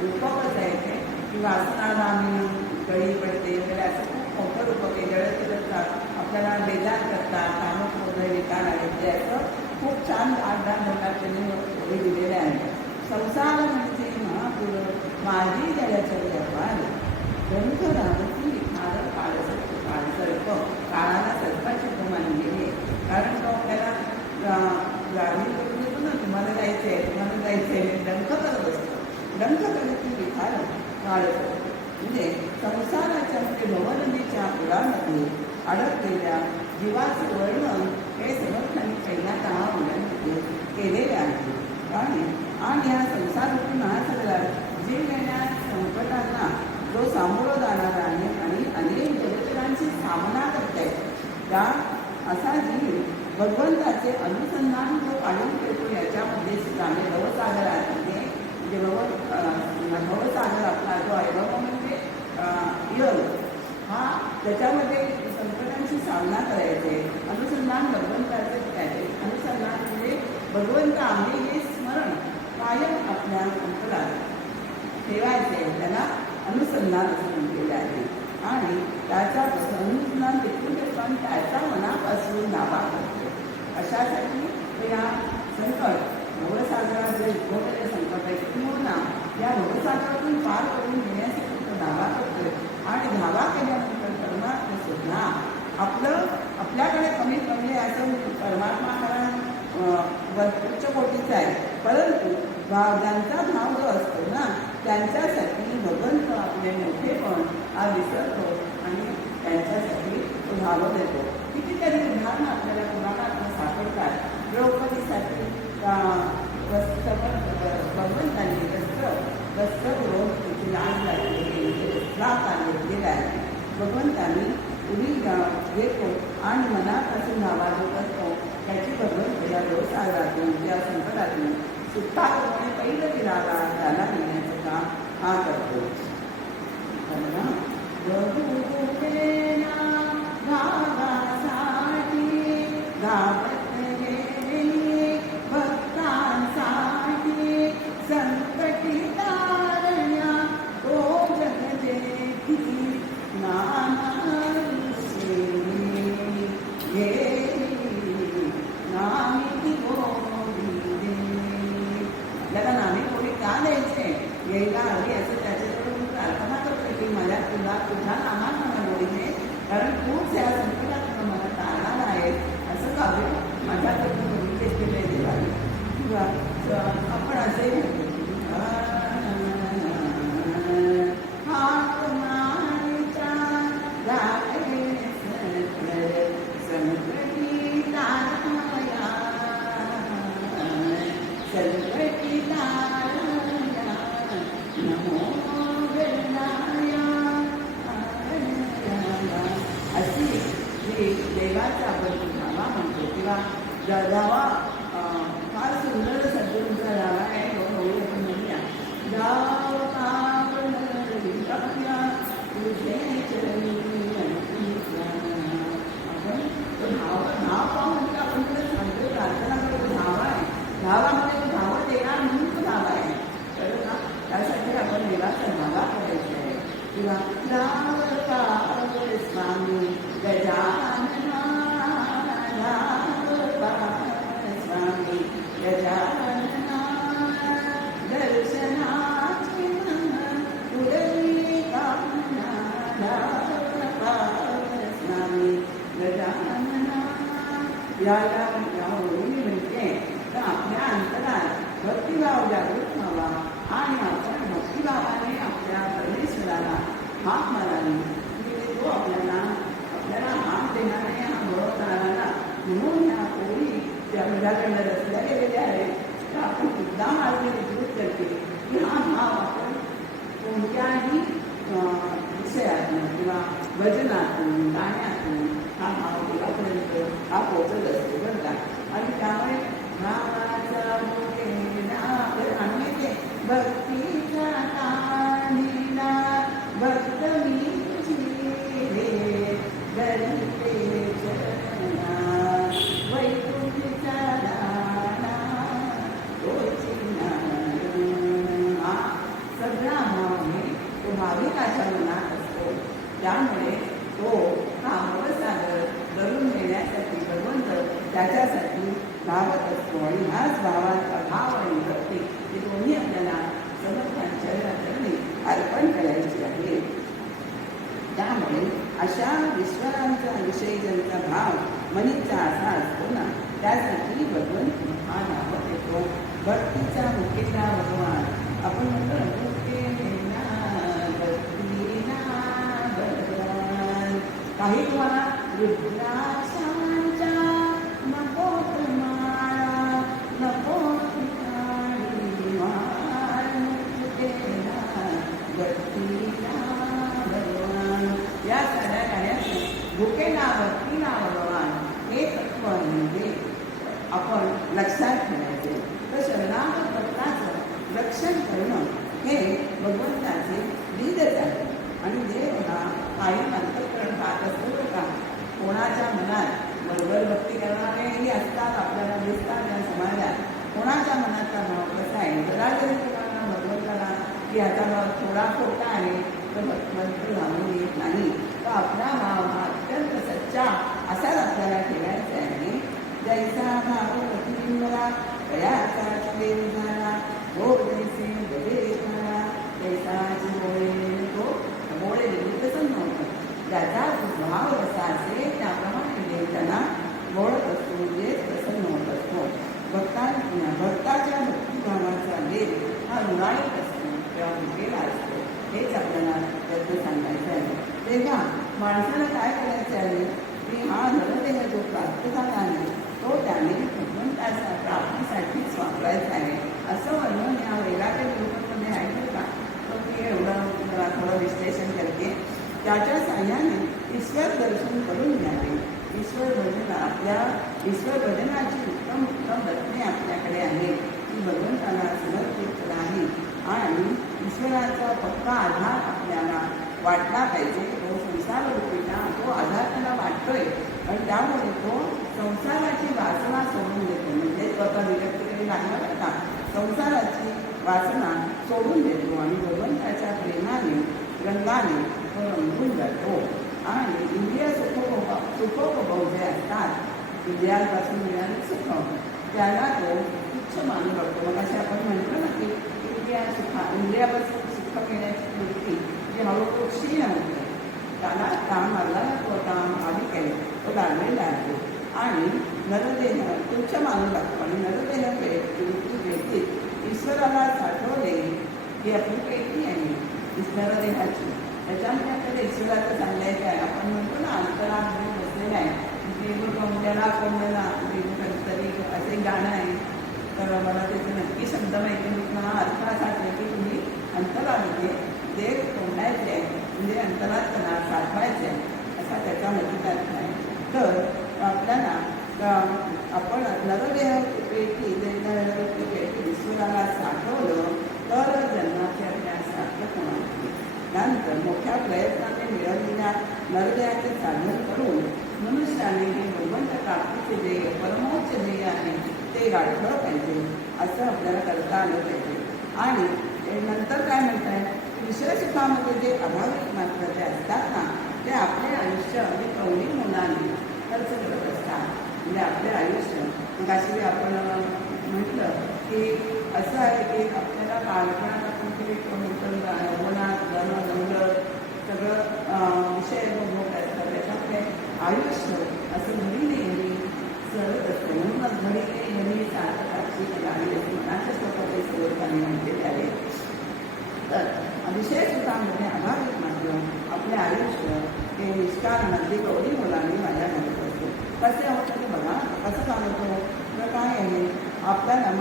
रूपकच आहे ते की वासनादामी गळी पडते वगैरे असं खूप मोठं रूपक आहे. जळचर असतात, आपल्याला बेजार करतात, कामक्रोध विकार आहेत. ते असं खूप छान 8-10 त्यांनी दिलेले आहे. संसार म्हणजे महापूर माझी जळचर व्यापार ग्रंथ रामती विखार काळसर्प. काळाला सर्पाची प्रमाण गेले, कारण तो आपल्याला गाडी करून येतो ना, तुम्हाला जायचं आहे डंख करत असतो. डंख करत विखार काळसर्प म्हणजे संसाराच्या म्हणजे भवनदीच्या पुरामध्ये अडकलेल्या जीवाचे वर्णन हे समर्थांनी पहिल्या काळामध्ये केलेले आहे. आणि या संसारातून महासागरात जीव येण्या संकटांना जो सामोरं जाणार आहे आणि अनेक जगतरांची सामना करते त्या असा जीव भगवंताचे अनुसंधान जो काढून घेतो याच्यामध्ये आम्ही भवसागरामध्ये म्हणजे भवसागर आपला जो आहे भव म्हणजे योग हा त्याच्यामध्ये संकटांची सामना करायचे. अनुसंधान भगवंताचे करायचे. अनुसंधान म्हणजे भगवंत आम्ही हे स्मरण कायम आपल्या अंतरात ठेवायचे, त्याला अनुसंधान असं म्हटलेलं आहे. आणि त्याच्यापासून अनुसंधान देखील पण त्याच्या मनापासून नावा करतो. अशासाठी या संकट भवसागरात जे उद्भवलेले संकट आहे पूर्ण या भवसागरातून पार करून घेण्यासाठी तो धावा करतोय. आणि धावा केल्यानंतर परमात्मा सुद्धा आपल्याकडे कमीत कमी असं परमात्मा उच्च कोटीचा आहे, परंतु ज्यांचा भाव जो असतो ना त्यांच्यासाठी भगवंत आपले मोठेपण हा विसरतो आणि त्यांच्यासाठी तो भाव देतो. कितीतरी उदाहरणं आपल्याला पुराणात सापडतात. द्रौपदीसाठी भगवंतांनी वस्त्र करून तिची लाज लागलेली लाभ आणलेला आहे. भगवंतांनी उडी घेतो आणि मनापासून धावा जो करतो त्याची भगवंत या व्यवसायातून या संकटातून सुद्धाप्रमाणे पहिलं दिलाला त्याला मिळण्याचं काम हा करतो. भक्तांसाठी संकटी तारण्या तो जगदेती नाना आपल्याला नामे कोणी का जावा फार सुंदर सद्गुरूंचा जावा आहे तो होळी आपण म्हणूया. जाव पावन विद्या तुझे चरणी अंकिता. आपण तो नाव पाहून म्हणजे आपण तुला सांगतो प्रार्थना करतो धावा आहे. धावामध्ये तो धावत येणार म्हणून तो धावा आहे. कळलं ना? त्यासाठी आपण देवाचा धावा करायचा आहे. किंवा राम पावन स्वामी गजानना स्वामी गजानना दर्शनाची उदयी कामना स्वामी गजानना. याला होळी म्हणते तर आपल्या अंतरात भक्तिभाव जागृत व्हावा आणि आपण भक्तिभावाने आपल्या परमेश्वराला हाक मारावी. तो आपल्याला हाक देणार आहे, हा बळवणारा ना. म्हणून ह्या होळी ज्या माझ्याकडनं रचल्या गेलेल्या आहेत तर आपण सुद्धा मार्ग विकृत करते की हा भाव आपण कोणत्याही विषयातून किंवा भजनातून गाण्यातून हा भाव देवापर्यंत हा पोचत असतो बरं का. आणि त्यामुळे भावाचा आणि भक्तीचा कानिला भक्त मी तुझी गरीते चरणा वैकुंठीचा दाना तोची सगळा भाव तो भाविकाच्या मनात असतो. त्यामुळे तो हा भवसागर धरून नेण्यासाठी भगवंत त्याच्यासाठी धावत असतो. आणि हाच भावाचा भाव आणि भक्ती हे दोन्ही आपल्याला समर्थांच्या चरणी अर्पण करायचे आहे. त्यामुळे अशा ईश्वरांचा विषयी ज्यांचा भाव मनीचा असा असतो ना त्यासाठी भगवंत हा धावत येतो. भक्तीचा मुखेला भगवान आपण म्हणतो भगवान. काही तुम्हाला रुद्राक्षांच्या नको माळा नको भक्तीला भगवान. या सगळ्या गाण्यात भुकेला भक्तीला भगवान हे तत्व म्हणजे आपण लक्षात ठेवायचे. तर शरणागत भक्ताचं रक्षण करणं हे भगवंताचे लीडच आहे. आणि देव हा कायम अंतःकरण पाहत असतो का. कोणाच्या मनात बरोबर भक्ती करणारेही असतात आपल्याला दिसतात या समाजात. कोणाच्या मनाचा भाव कसा आहे जरा जरी तुम्हाला भगवंताला की आता भाव थोडा खोटा आहे तर भगवंत घालून येत नाही. तर आपला भाव हा अत्यंत सच्चा असाच आपल्याला ठेवायचा आहे. जैसा भाव प्रतिबिंबला कयाचा वेळ झाला हो जैसे गजे झाला तैसाच मोळे तो मोळे प्रसन्न होतं. ज्याचा भाव कसा असेल त्याप्रमाणे देव त्यांना मोळत असतो जे प्रसन्न होत असतो. भक्ताच्या भक्तिभावाचा देव हा रुणाळीत असतो किंवा भुकेला असतो. हेच आपल्याला त्याचं सांगायचं आहे. तेव्हा माणसाला काय करायचं आहे की हा नरदेह जो प्राप्त झाला आहे तो त्याने भगवंताच्या प्राप्तीसाठीच वापरायचा आहे असं वर्णन या वेगाच्या ग्रुपमध्ये आहे का. तर मी एवढं मला थोडं विश्लेषण करते. त्याच्या साह्याने ईश्वर दर्शन करून घ्यावे. ईश्वर भजन आपल्या ईश्वर भजनाची उत्तम उत्तम रत्ने आपल्याकडे आहेत ती भगवंताला समर्पित आहे. आणि ईश्वराचा पक्का आधार आपल्याला वाटला पाहिजे. तो संसार रूपीचा तो आधार त्याला वाटतोय आणि त्यामुळे तो संसाराची वासना सोडून देतो. म्हणजे स्वतः विरक्तीकडे लागला बरं का. संसाराची वासना सोडून देतो आणि भगवंताच्या प्रेमाने रंगाने तो रंगून जातो. आणि इंद्रिय सुखोपभोग जे असतात इंद्रियांपासून मिळाले सुख त्याला तो तुच्छ मानू लागतो. मग असे आपण म्हणतो ना की इंद्रियापासून सुख मिळण्याची वृत्ती जी हळूहळू क्षीण होते त्याला काम आला तो काम आधी केले तो लागलेला आहे. आणि नरदेह तुच्छ मानू लागतो. आणि नरदेह वृत्ती व्यक्तीत ईश्वराला साठवले ही आपली पेटी आहे नरदेहाची. त्याच्यामध्ये आपल्याला ईश्वराचं सांगायचं आहे. आपण म्हणतो ना अंतरामध्ये बसलेला आहे देव कोंडला कोंडला देव कधीतरी असे गाणं आहे. तर मला त्याचे नक्की शब्द माहिती नाही. हा अर्थ असा आहे की तुम्ही अंतरामध्ये देव कोंडायचे आहे म्हणजे अंतरात त्यांना साठवायचे आहे असा त्याचा नक्कीच अर्थ आहे. तर आपल्याला आपण मागचे ध्येय परमोच्च ध्येय आहे ते गाठलं पाहिजे, असं आपल्याला करता आलं पाहिजे. आणि नंतर काय म्हणतात, विषय सुखामध्ये जे अभाविक मात्र जे असतात ना, ते आपले आयुष्य अगदी कवडी मुलांनी खर्च करत असतात. म्हणजे आपले आयुष्य मग अशी आपण म्हटलं की असं आहे की आपल्याला बालपणात आपण ते यवनात जणं जमलं सगळं विषय भोग असतात, त्याच्यामुळे आयुष्य असं घरी नेहमी सरत असतं. म्हणूनच घरी नेहमी सार्थकाची गाडी असते मनाच्या स्वतःचे स्वरूपाने म्हटलेले आहे. तर विषय सुखामध्ये अभाविक मात्र आपले आयुष्य हे निष्कारण अगदी गौरी मुलांनी माझ्या घडत असतो. कसे होतं ते बघा, कसं चालवतो तर काय आहे, आपल्याला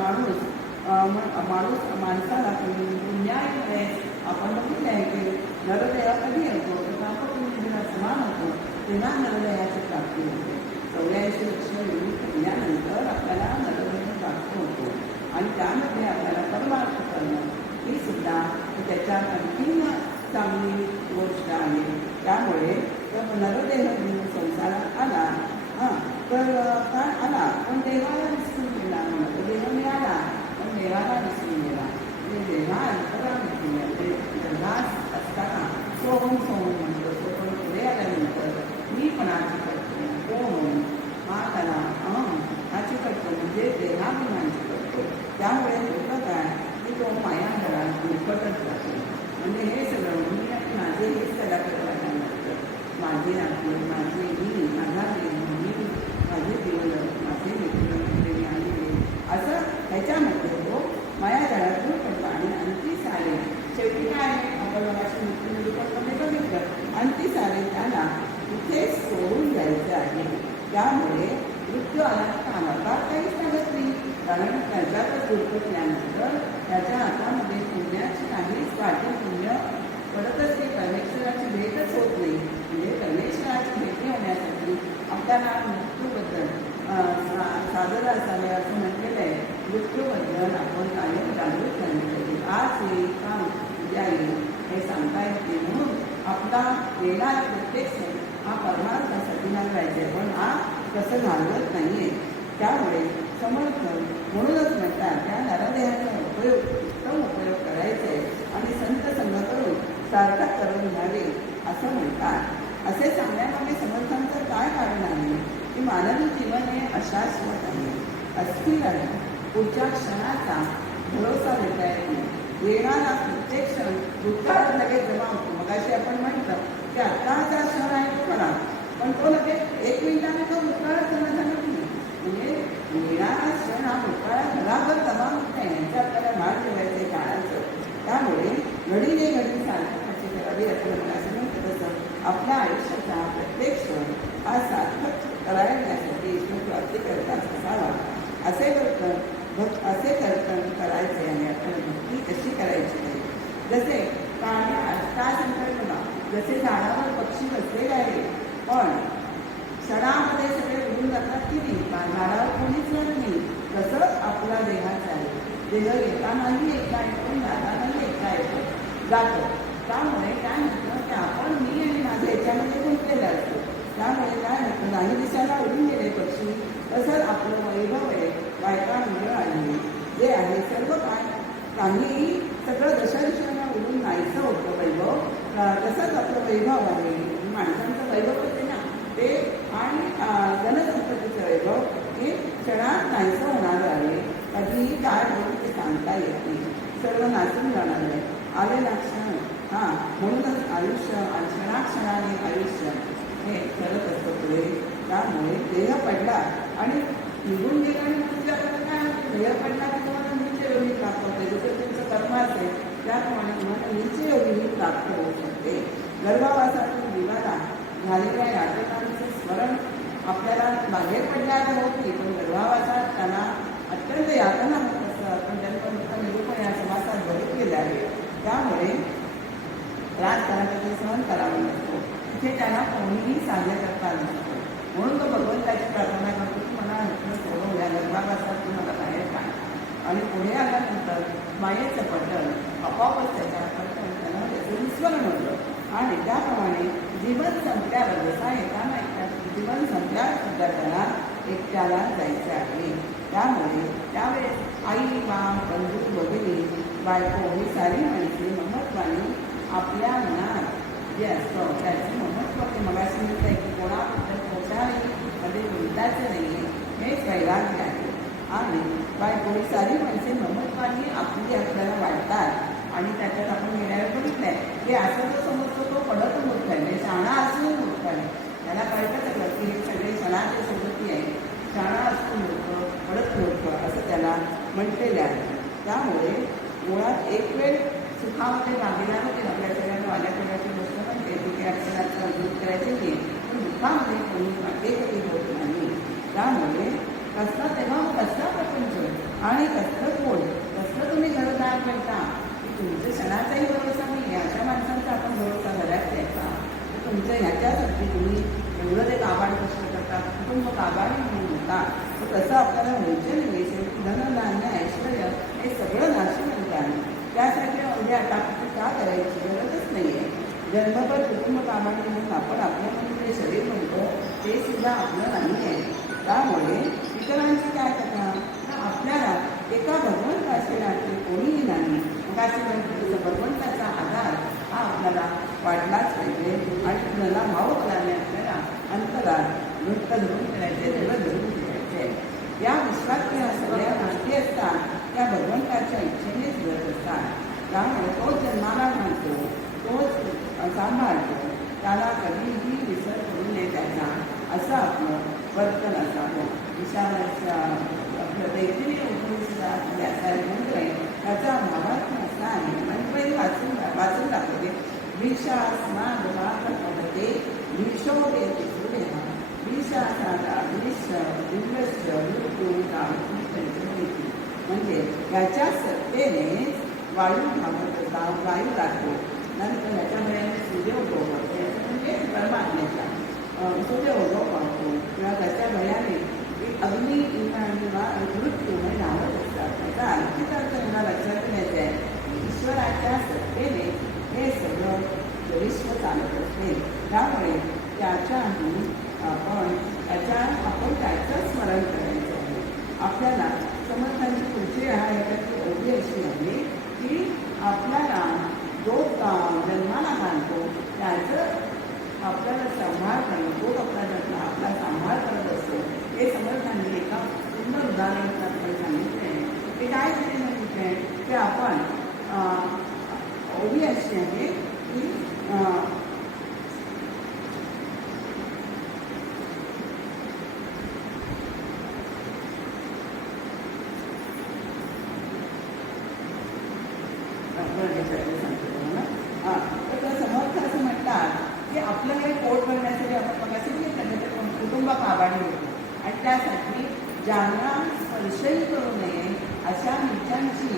माणसाला पुण्यामुळे आपण बघितले आहे की नरदेह कधी येतो तर पापपुण्य समान होतो, तेव्हा नरदेहाची प्राप्ती होते. 84 लक्ष युनिट पुण्यानंतर आपल्याला नरदेह प्राप्त होतो आणि त्यामध्ये आपल्याला परमार्थ करणं ही सुद्धा त्याच्यात आणखीन चांगली गोष्ट आहे. त्यामुळे जर नरदेह घेऊन संसारात आला तर काय आला पण देवाला विसरून गेला, देह मिळाला पण देवाला विसरून गेला. म्हणजे देहा अंतरामध्ये म्हणजे जगात असताना सोहम सोहम म्हणतो, तो पण पुढे आल्यानंतर मी पणाची करतो, कोण हा त्याला ह्याची करतो म्हणजे देहाभिमानची करतो. त्यामुळे होतं काय की तो मायाघरात निकटच जातो. म्हणजे हे सगळं मी आणि माझे हेच त्याला करायला लागतं. माझे नातू, माझे मी, माझा मी, माझे जीवन, माझे मित्र आलेले असं ह्याच्यामध्ये तो मायाघरातून पडला आणि अंती सारे शेवटी काय आपण मगाशी मृत्यूमध्ये बघितलं, अंती सारे त्याला इथे सोडून द्यायचं आहे. त्यामुळे मृत्यू आला कामाला काहीच लागत नाही, कारण त्याच्यातच दुर्घटल्यानंतर त्याच्या हातामध्ये पुण्याची काहीच वाटे पुण्य पडतच नाही, परमेश्वराची भेटच होत नाही. म्हणजे परमेश्वराची भेटी होण्यासाठी आपल्याला मृत्यूबद्दल सादर असावे असं म्हटलेलं आहे. मृत्यूबद्दल आपण कायम जागृत राहिलं पाहिजे. आज येईल का उद्या येईल हे सांगता येत नाही. म्हणून आपला येणारा प्रत्येक सण हा परमार्थासाठी पाहिजे, पण हा तसं घालवत नाही आहे. त्यामुळे समर्थ म्हणूनच म्हणतात त्या नरदेहाचा उत्तम उपयोग करायचा आहे आणि संत संग करून सार्थक करून घ्यावे असं म्हणतात. असे सांगण्यामागे समर्थांचं काय कारण आहे की मानवी जीवन हे अशाश्वत आहे, अस्थिर आहे. पुढच्या क्षणाचा भरोसा देता येत नाही. येणारा प्रत्येक क्षण भूतकाळात लगेच जमा होतो. मग अशी आपण म्हटलं की आत्ताचा क्षण आहे तो खरा, पण तो लगेच 1 मिनिटाने तो भूतकाळात जमा झाला नाही. म्हणजे येणारा क्षण हा भूतकाळात घराभर जमा होत नाही, यांचं आपल्याला भाग ठेवायचं काळाचं. त्यामुळे घडीने घडी सार्थकाची करावी असं मला असं म्हणतं. तसं आपल्या आयुष्याचा प्रत्येक क्षण हा सार्थक करायसाठी ईश्वर प्राप्ती करताच असावा. असे कर्तन करायचे आणि आपण भक्ती कशी करायची नाही. जसे काय सांगतात बघा, जसे झाडावर पक्षी बसलेले आहे पण क्षणामध्ये सगळे उडून जातात की नाही, झाडावर कोणीच नाही, तसंच आपला देहाचा आहे. देह येतानाही एकटा येतो, जातानाही एकटा येतो जातो. त्यामुळे काय म्हटलं की आपण मी आणि माझ्या याच्यामध्ये गुंतलेलं असतो. त्यामुळे काय म्हटलं, नाही दिसायला उडून गेले पक्षी, तसंच आपलं वैभव आहे, बायका मुलं आली जे आहे सर्व काय काहीही सगळं दशादिशांना उडून नाहीचं होतं वैभव. तसंच आपलं वैभव आहे, माणसांचं वैभव होते ना ते, आणि धनसंपत्तीचं वैभव हे क्षणात नाहीचं होणार आहे. कधीही काय होईल ते सांगता येत नाही, सर्व नाचून जाणार आहे. आलेला क्षण म्हणूनच आयुष्य क्षणाक्षणाने आयुष्य हे करत असतं पुढे. त्यामुळे देह पडला आणि निघून गेला आणि तुमच्याकडे काय देह पडला की तुम्हाला नीचे योगी प्राप्त होते. जसं तुमचं कर्माच आहे त्याप्रमाणे तुम्हाला नीचे योगी प्राप्त होऊ शकते. गर्भावासातून जीवाला झालेल्या यातनांचं स्मरण आपल्याला बाहेर पडल्याला होत नाही, पण गर्भावासात त्यांना अत्यंत यातना होत असतं. आपण जन्म निरूपण या समासात बघितलेलं आहे. त्यामुळे त्रास करायचा सहन करावा लागतो. तिथे त्यांना कोणीही साध्य करता नसतो. म्हणून तो भगवंताची प्रार्थना करतो की मला सोडव, या गर्भावासात मला बाहेर काढ. आणि पुढे आल्यानंतर मायेचं पटल आपोआपच त्याच्या पटल त्यांना त्याचं विस्मरण होतं. आणि त्याप्रमाणे जीवन संपल्यावर जसा एका जीवन संपल्यावर सुद्धा त्याला एकट्याला जायचे आहे. त्यामुळे त्यावेळेस आई, बाप, बंधू वगैरे, बायको ही सारी माणसे महत्त्वाने आपल्या मनात जे असतं त्याचं महत्त्व ते मगाशी म्हणत आहे की कोणाबद्दल कोणाही मध्ये बोलताचं नाही आहे, हेच वैराग्य आहे. आणि बायको ही सारी माणसे महत्त्वाने आपली आपल्याला वाटतात. आणि त्याच्यात आपण गेल्यावर बघितलं आहे की असं जो समजतो तो पडत मूर्ख आहे, म्हणजे शाणा असून मूर्ख आहे. त्याला कळतं सगळं की हे सगळे क्षणाचे सोबती आहे. शाणा असून मूर्ख, पडत मूर्ख असं त्याला म्हटलेलं आहे. त्यामुळे मुळात एक वेळ सुखामध्ये मागेला होते आपल्या सगळ्यांना वाल्याकडची गोष्ट म्हणते तिथे आपल्याला समजूत करायची नाही, पण दुःखामध्ये कोणी वाटेकरी होत नाही. त्यामुळे कसला तेव्हा कसला प्रपंच आणि कसलं कोण कसलं तुम्ही घरदार करता की तुमच्या क्षणाचाही भरोसा नाही आहे. अशा माणसांचा आपण भरोसा घरात द्यायचा. तुमचं ह्याच्यासाठी तुम्ही एवढं ते काबाड कष्ट करतात, कुटुंब काबाडी म्हणून होता, तर तसं आपल्याला व्हायचं नाही. शेवटी धन, धान्य, ऐश्वर हे सगळं नाशवंत आहे. त्यासाठी म्हणजे टाकटी का करायची गरजच नाही आहे. जन्मभर कुटुंब कामाने म्हणून आपण आपल्यामध्ये जे शरीर म्हणतो ते सुद्धा आपलं नाही आहे. त्यामुळे इतरांची काय कथा तर आपल्याला एका भगवंताशी लागते कोणीही नाही. मग असे म्हणतो भगवंताचा आधार हा आपल्याला वाढलाच पाहिजे. आणि आपल्याला भाव करायला आपल्याला अंतरात घट्ट धरून करायचे, जवळ धरून ठेवायचे. या विश्वात या सगळ्या गोष्टी असतात त्या भगवंताच्या इच्छेनेच घडत असतात. त्यामुळे तोच जन्माला घालतो, तोच सांभाळतो, त्याला कधीही विसर करू नये त्याचा, असं आपलं वर्तन असावं. विशालाच्या आपलं दैत्रीय उपनिषदा मंत्र आहे त्याचा भावार्थ असा आहे. म्हणजे वाचून दाखवते. विशास्माद पदते विशो देते सूर्य विशासाला विष दिव्यश्च मृत्यू पंचमी. म्हणजे याच्या सत्तेनेच वायू धावत असा, वायू लागतो. नंतर याच्यामुळे सूर्य उगव पडतो, म्हणजे परमात्म्याचा सूर्य उगव पावतो किंवा त्याच्या भयाने अग्नी किंवा मृत्यू हे धावत असतात. त्याचा आणखीच अर्थ मला लक्षात घ्यायचं आहे की ईश्वराच्या सत्तेने हे सगळं विश्व चालत असते. त्यामुळे त्याच्याही आपण त्याचं स्मरण करायचं आहे. आपल्याला समर्थांची पुढची ह्याच्यातली ओढी अशी आहे की आपल्याला जो जन्माला घालतो त्याचं आपल्याला सांभाळ करणं, तो आपला सांभाळ करत असतो. हे समर्थांनी एका सुंदर उदाहरण आपल्याला सांगितले आहे. ते काय तरी सांगितलं आहे की आपण ओढी अशी आहे की तर समर्थ असं म्हणतात की आपलं हे पोट भरण्यासाठी आपण बघायचं की कुटुंब काबाडी होतो. आणि त्यासाठी ज्यांना स्पर्शही करू नये अशा नीचांची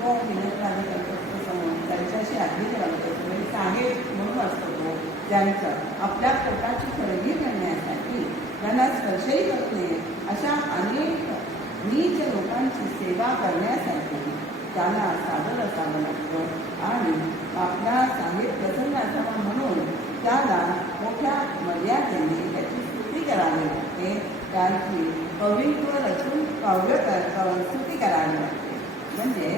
तो विनंती करत असतो समोर, त्यांच्याशी आधी करत असतो. म्हणजे साहेब म्हणून असतो तो, ज्यांचं आपल्या पोटाची खरेदी करण्यासाठी त्यांना स्पर्शही करू नये अशा अनेक नीच लोकांची सेवा करण्यासाठी त्याला सादर असावं लागतं. आणि आपला साहेब प्रसन्न असावा म्हणून त्याला मोठ्या मर्यादेने त्याची स्तुती करावी लागते. त्याची कवित्व रचून स्तुती करावी लागते. म्हणजे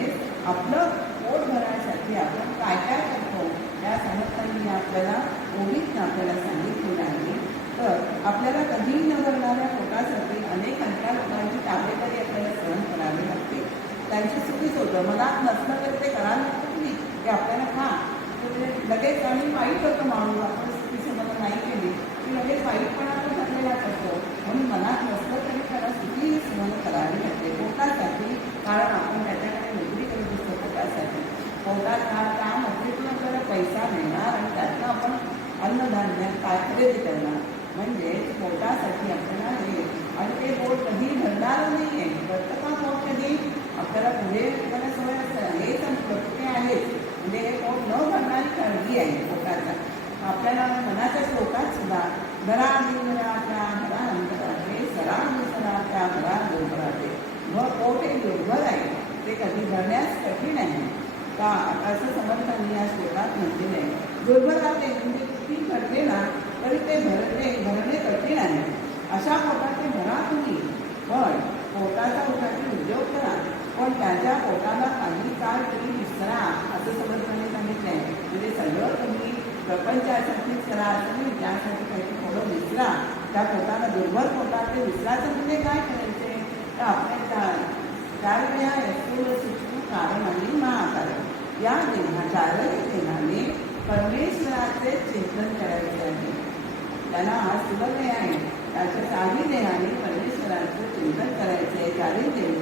आपलं पोट भरण्यासाठी आपण काय काय करतो या समर्थांनी आपल्याला ओळीत आपल्याला सांगितलेलं आहे. तर आपल्याला कधीही न भरणाऱ्या पोटासाठी अनेक हलक्या लोकांची ताबेदारी आपल्याला सहन करावी लागते. त्यांची चुकीच होतं, मनात नसलं तर ते करायला लागतं नाही की आपल्याला खा लगेच. आणि वाईट होतं माणूस, आपण चुकीची मदत नाही केली की लगेच वाईटपणा तो ठरलेलाच असतो. म्हणून मनात नसलं तरी त्याला चुकी सहन करावी लागते पोटासाठी. कारण आपण त्याच्याकडे नोकरी करत असतो पोटासाठी. पोटात काम अतिरिक्त आपल्याला पैसा मिळणार आणि त्यातनं आपण अन्नधान्य काय खरेदी करणार. म्हणजे पोटासाठी आपल्याला हे, आणि ते पोट कधी भरणार नाही आहे. भरतं का पोट कधी आपल्याला पुढे आपल्याला सवय असतं हे संपलं ते आहेच. म्हणजे हे पोट न भरणारी काळजी आहे पोटाचा. आपल्याला मनाच्या श्लोकात सुद्धा घरा दिवराच्या घरा अंतराचे सरा दिवसराच्या घरा दुर्भराचे पोट हे दुर्भर आहे, ते कधी भरण्यास कठीण आहे का असं समर्थांनी या श्लोकात म्हटलेलं आहे. दुर्भर राहते म्हणजे किती घडले ना तरी ते भरणे कठीण आहे. अशा पोटाचे भरा तुम्ही, पण पोटाचा उठाची उद्योग करा, पण त्याच्या पोटाला काही काळ तरी विसरा, असं समर्थांनी सांगितलंय. म्हणजे सगळं तुम्ही प्रपंचासाठीच करा असं नाही, त्यासाठी काही थोडं विसरा. त्या पोटाला दुर्बल पोटात ते विसराचं म्हणजे काय करायचे, तर आपल्या त्यावेळी हा यशोर सूक्ष्म कारण आणि महाकारण या चारही देहाने परमेश्वराचे चिंतन करायचे आहे. त्याला हा सुलभ आहे, त्याच्या चारही देहाने परमेश्वराचं चिंतन करायचे. चारही देह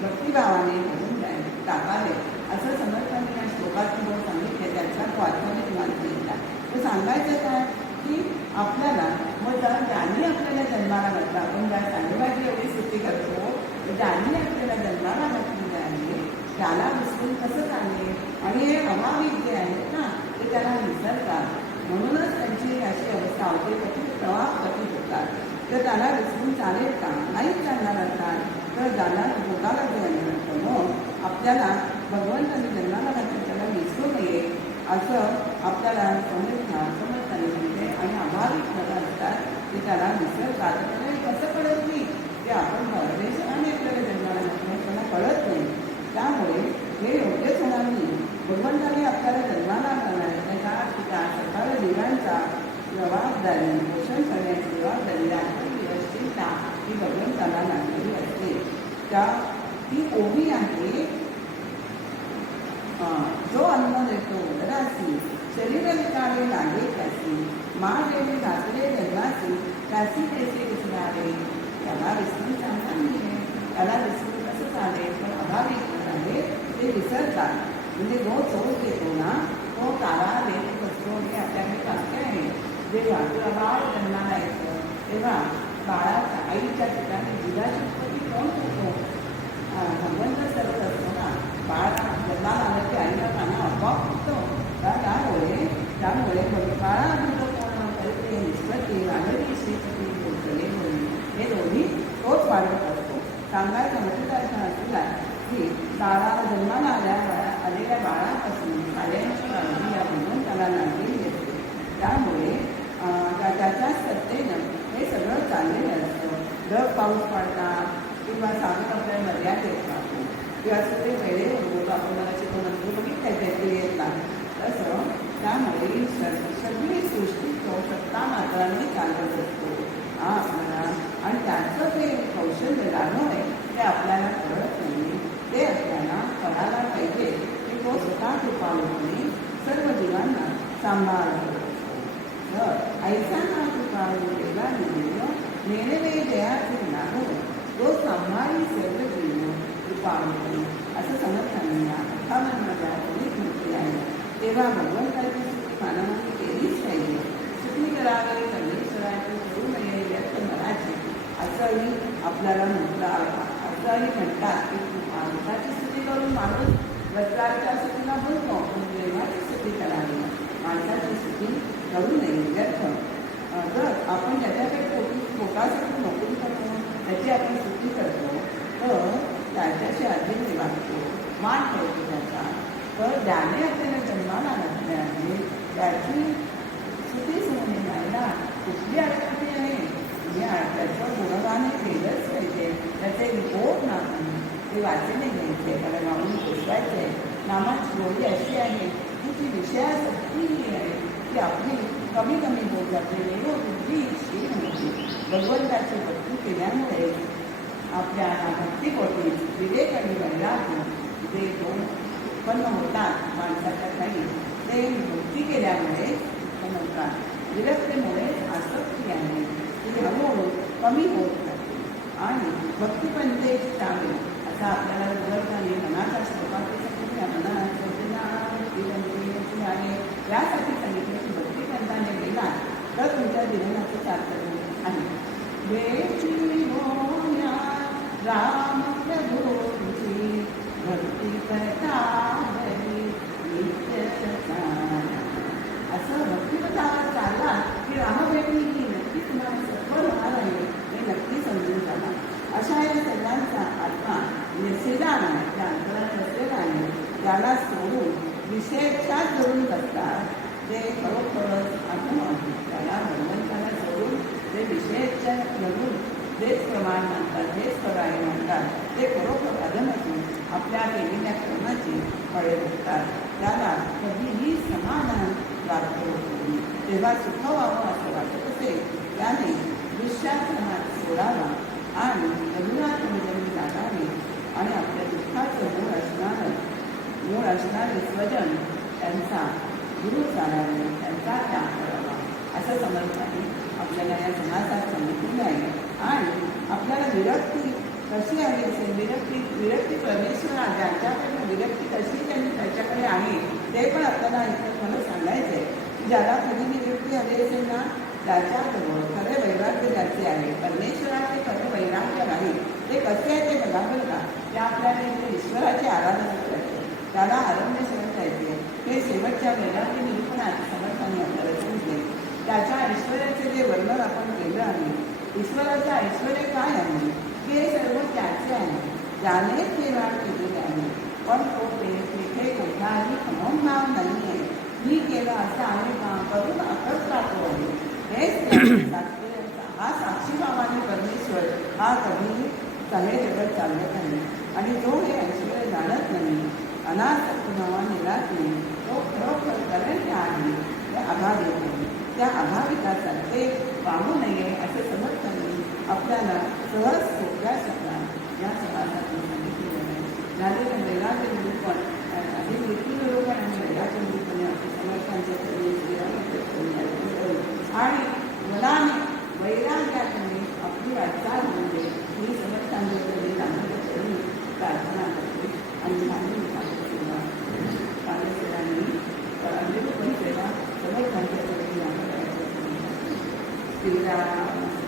भक्तिभावाने भरून टाकावे असं समर्थांनी या श्लोकातून सांगितले. त्याचा तो आत्मनिक मार्ग दिला. तो सांगायचं काय की आपल्याला मग ज्यांनी आपल्याला जन्माला घातला, आपण ज्या साधूबाजी एवढी स्तुती करतो, ज्यांनी आपल्याला जन्माला घातलेलं आहे त्याला विसरून कसं चालेल. आणि हे अभाविक जे आहेत ना ते त्याला विसरतात, म्हणूनच त्यांची अशी अवस्था होते, कठीण प्रवाह कठीण होतात. तर त्याला विसरून चालेल का, नाहीच चालणार असतात. तर ज्याला पोटाला जे म्हणतो मग आपल्याला भगवंतांनी जन्माला घातलं त्याला विसरू नये असं आपल्याला समजताना मिळते. आणि अभाविक प्रकार असतात ते त्याला विसरतात. त्याला कसं कळत नाही की आपण परमेश्वराने आपल्याला जन्माला घातलं, त्याला कळत नाही. त्यामुळे हे योग्यच होणार नाही. भगवंताने आपल्याला जन्माला घालणार त्या सकाळ दिव्यांचा जबाबदारी, पोषण करण्याची जबाबदारी आपण व्यवस्थितता ही भगवंताला लागलेली असते. ती ओवी आहे. जो अन्न देतो उदरासी, शरीर विकावे लागे त्यासी, मा देवी घातले जन्मासी, त्यासी तेचे विसरावे. त्याला विसरून चालणार नाही, त्याला विसरून कसं चालेल. पण अभाविक आहे ते विसरतात. म्हणजे जो चोर घेतो ना तो तारा देत असतो. हे आपल्याकडे वाक्य आहे. जेव्हा तुला बाळ जन्माला येतं तेव्हा बाळाच्या आईच्या ठिकाणी दुधाची उत्पत्ती कोण होतो, भगवंत करत असतो ना. बाळा जन्माला आलं की आईला पाना आपोआप होतो. त्यामुळे बाळा दूध कोण करते निष्पत्ती वाढली श्रीपती पोचले होईल, हे दोन्ही तोच वाढत असतो. सांगायचा म्हणजे असला की बाळाला जन्माला आलेल्या बाळापासून साड्यांची काळजी या भगवंताला लागलेली असते. त्यामुळे त्याच्या सत्तेनं हे सगळं चाललेलं असतं. ढग पाऊस पाडतात किंवा सागर आपल्याला मर्यादेत राहतो किंवा सगळे वेळेवर होतो. आपण मला शिकवून बघितलं ते येत नाही तसं. त्यामुळे सगळी सृष्टी तो सत्ता मात्राने चालत असतो आपल्याला. आणि त्याचं ते कौशल्य लागणं आहे ते आपल्याला कळत नाही. ते आपल्याला कळायला पाहिजे की तो स्वतः कृपाळूने सर्व जीवांना सांभाळतो. ऐसा ना कृपाळू वेगळा निघेल नेणवे जयाचे लागो, तो सांभाळी सर्व जीव कृपाळू असं समर्थांनी या कथामध्ये म्हटले आहे. तेव्हा भगवंताची स्तुती मानवाने केलीच पाहिजे. स्तुती करावी परमेश्वराची करू नये व्यक्त मनाची असंही आपल्याला म्हटलं. असंही म्हणतात की माणसाची स्तुती करून माणूस वस्त्राच्या स्तुतीला बोलतो, पण देवाची स्तुती करावी, माणसाची स्तुती करू नये व्यर्थ. जर आपण ज्याच्याकडे पोटासाठी नोकरी करतो त्याची आपण स्तुती करतो तर त्याच्याशी अधिक वागतो, मान ठेवतो त्याचा. तर ज्याने आपल्याला जन्माला घातले आहे त्याची स्तुतीच होणे नाही ना. कुठली अडचणी आहे त्याचं गुणगाने केलंच पाहिजे. त्याचे बोध नाही ते वाचणे घ्यायचे, त्याला गाऊन पोचवायचे. नामाची गोडी अशी आहे की ती विषयासाठी आहे की आपली कमी कमी होत जाते. बुद्धी शील होती. भगवंताची भक्ती केल्यामुळे आपल्या भक्तीपोटी विवेक आणि वैराग्य जे दोन उत्पन्न होतात माणसाच्या काही, ते भक्ती केल्यामुळे उत्पन्न होतात. विरक्तीमुळे आसक्ती आहे ती हळूहळू कमी होत जाते. आणि भक्तिपंथेची चावे असा आपल्याला भगवंताने मनाच्या श्लोकात आहे यासाठी सांगितलं की भक्तिपंथाने गेला तर तुमच्या जीवनाचं सार्थक आहे. राम प्रभूची भक्ती करता असं भक्तिपथावर चालला की रामभेटी ही नक्की तुम्हाला सफल होणार आहे हे नक्की समजून जाणार. अशा या सगळ्यांचा आत्मा नसेला आहे, त्या अंतरात नसलेला आहे, त्याला सोडून विषयाच्याच धरून बसतात ते खरोखरच आत्मा. त्याला भगवंताला सोडून जे विषयाच्या घडून तेच प्रमाण मानतात, हेच खराई मानतात, ते खरोखर अधम असून आपल्या केलेल्या कर्माची फळे भोगतात. त्याला कधीही समाधान प्राप्त होत नाही. तेव्हा सुख व्हावं असं वाटत असेल त्याने दुष्टाचा हात सोडावा आणि रघुनाथ भजनी लागावे आणि आपल्या दुःखाचं मूळ असणारे स्वजन त्यांचा गुरु चालावे, त्यांचा त्याग करावा असं समर्थाने आपल्याला या समाजात सांगितलेलं आहे. आणि आपल्याला विरक्ती कशी आहे असेल, विरक्ती परमेश्वर ज्यांच्याकडे विरक्ती कशी त्याच्याकडे आहे ते पण आपल्याला इथं मला सांगायचं आहे. ज्याला कधी विरक्ती हवी असेल ना, त्याच्याजवळ खरे वैराग्य ज्याचे आहे, परमेश्वराचे खरे वैराग्य आहे, ते कसे आहे ते बघा बरं का. ते आपल्याला इथे ईश्वराची आराधना करायची, त्याला आरण्य शरण जायचे. हे शेवटच्या वैराग्य निरूपणात समर्थाने आपल्याला सांगितले. त्याच्या ऐश्वर्याचे जे वर्णन आपण केलं आहे, ईश्वराचं ऐश्वर काय आहे, हे सर्व त्याचे आहे, ज्याने निर्माण केलेले आहे. पण तो तिथे कोणताही अहंभाव नाही आहे. मी केलं असं आहे का करून आकर्ष राहतो आहे, हेच हा साक्षीभावाने परमेश्वर हा कधीही चांगले जगत चालत नाही. आणि जो हे ऐश्वर जाणत नाही, अनासक्त भावाने राहते, तो खरोखर करण्य आहे, ते अभावी आहे. त्या अभाविकाचा ते पाहू नये असे समर्थांनी आपल्याला सहज सोप्या शब्दात या समाजातून सांगितलेलं आहे. झालेलं वैराग्य निरूपण आणि वृत्ती निरूपण आणि वैराग्य निरूपण आपल्या समर्थांच्या आणि मनाने वैराग्याने आपली वाटचाल म्हणजे मी समर्थांच्याकडे चांगलं करून प्रार्थना करते. आणि माझी सेवा कामेश्वरांनी निरूपण सेवा समर्थांच्याकडे करायचं.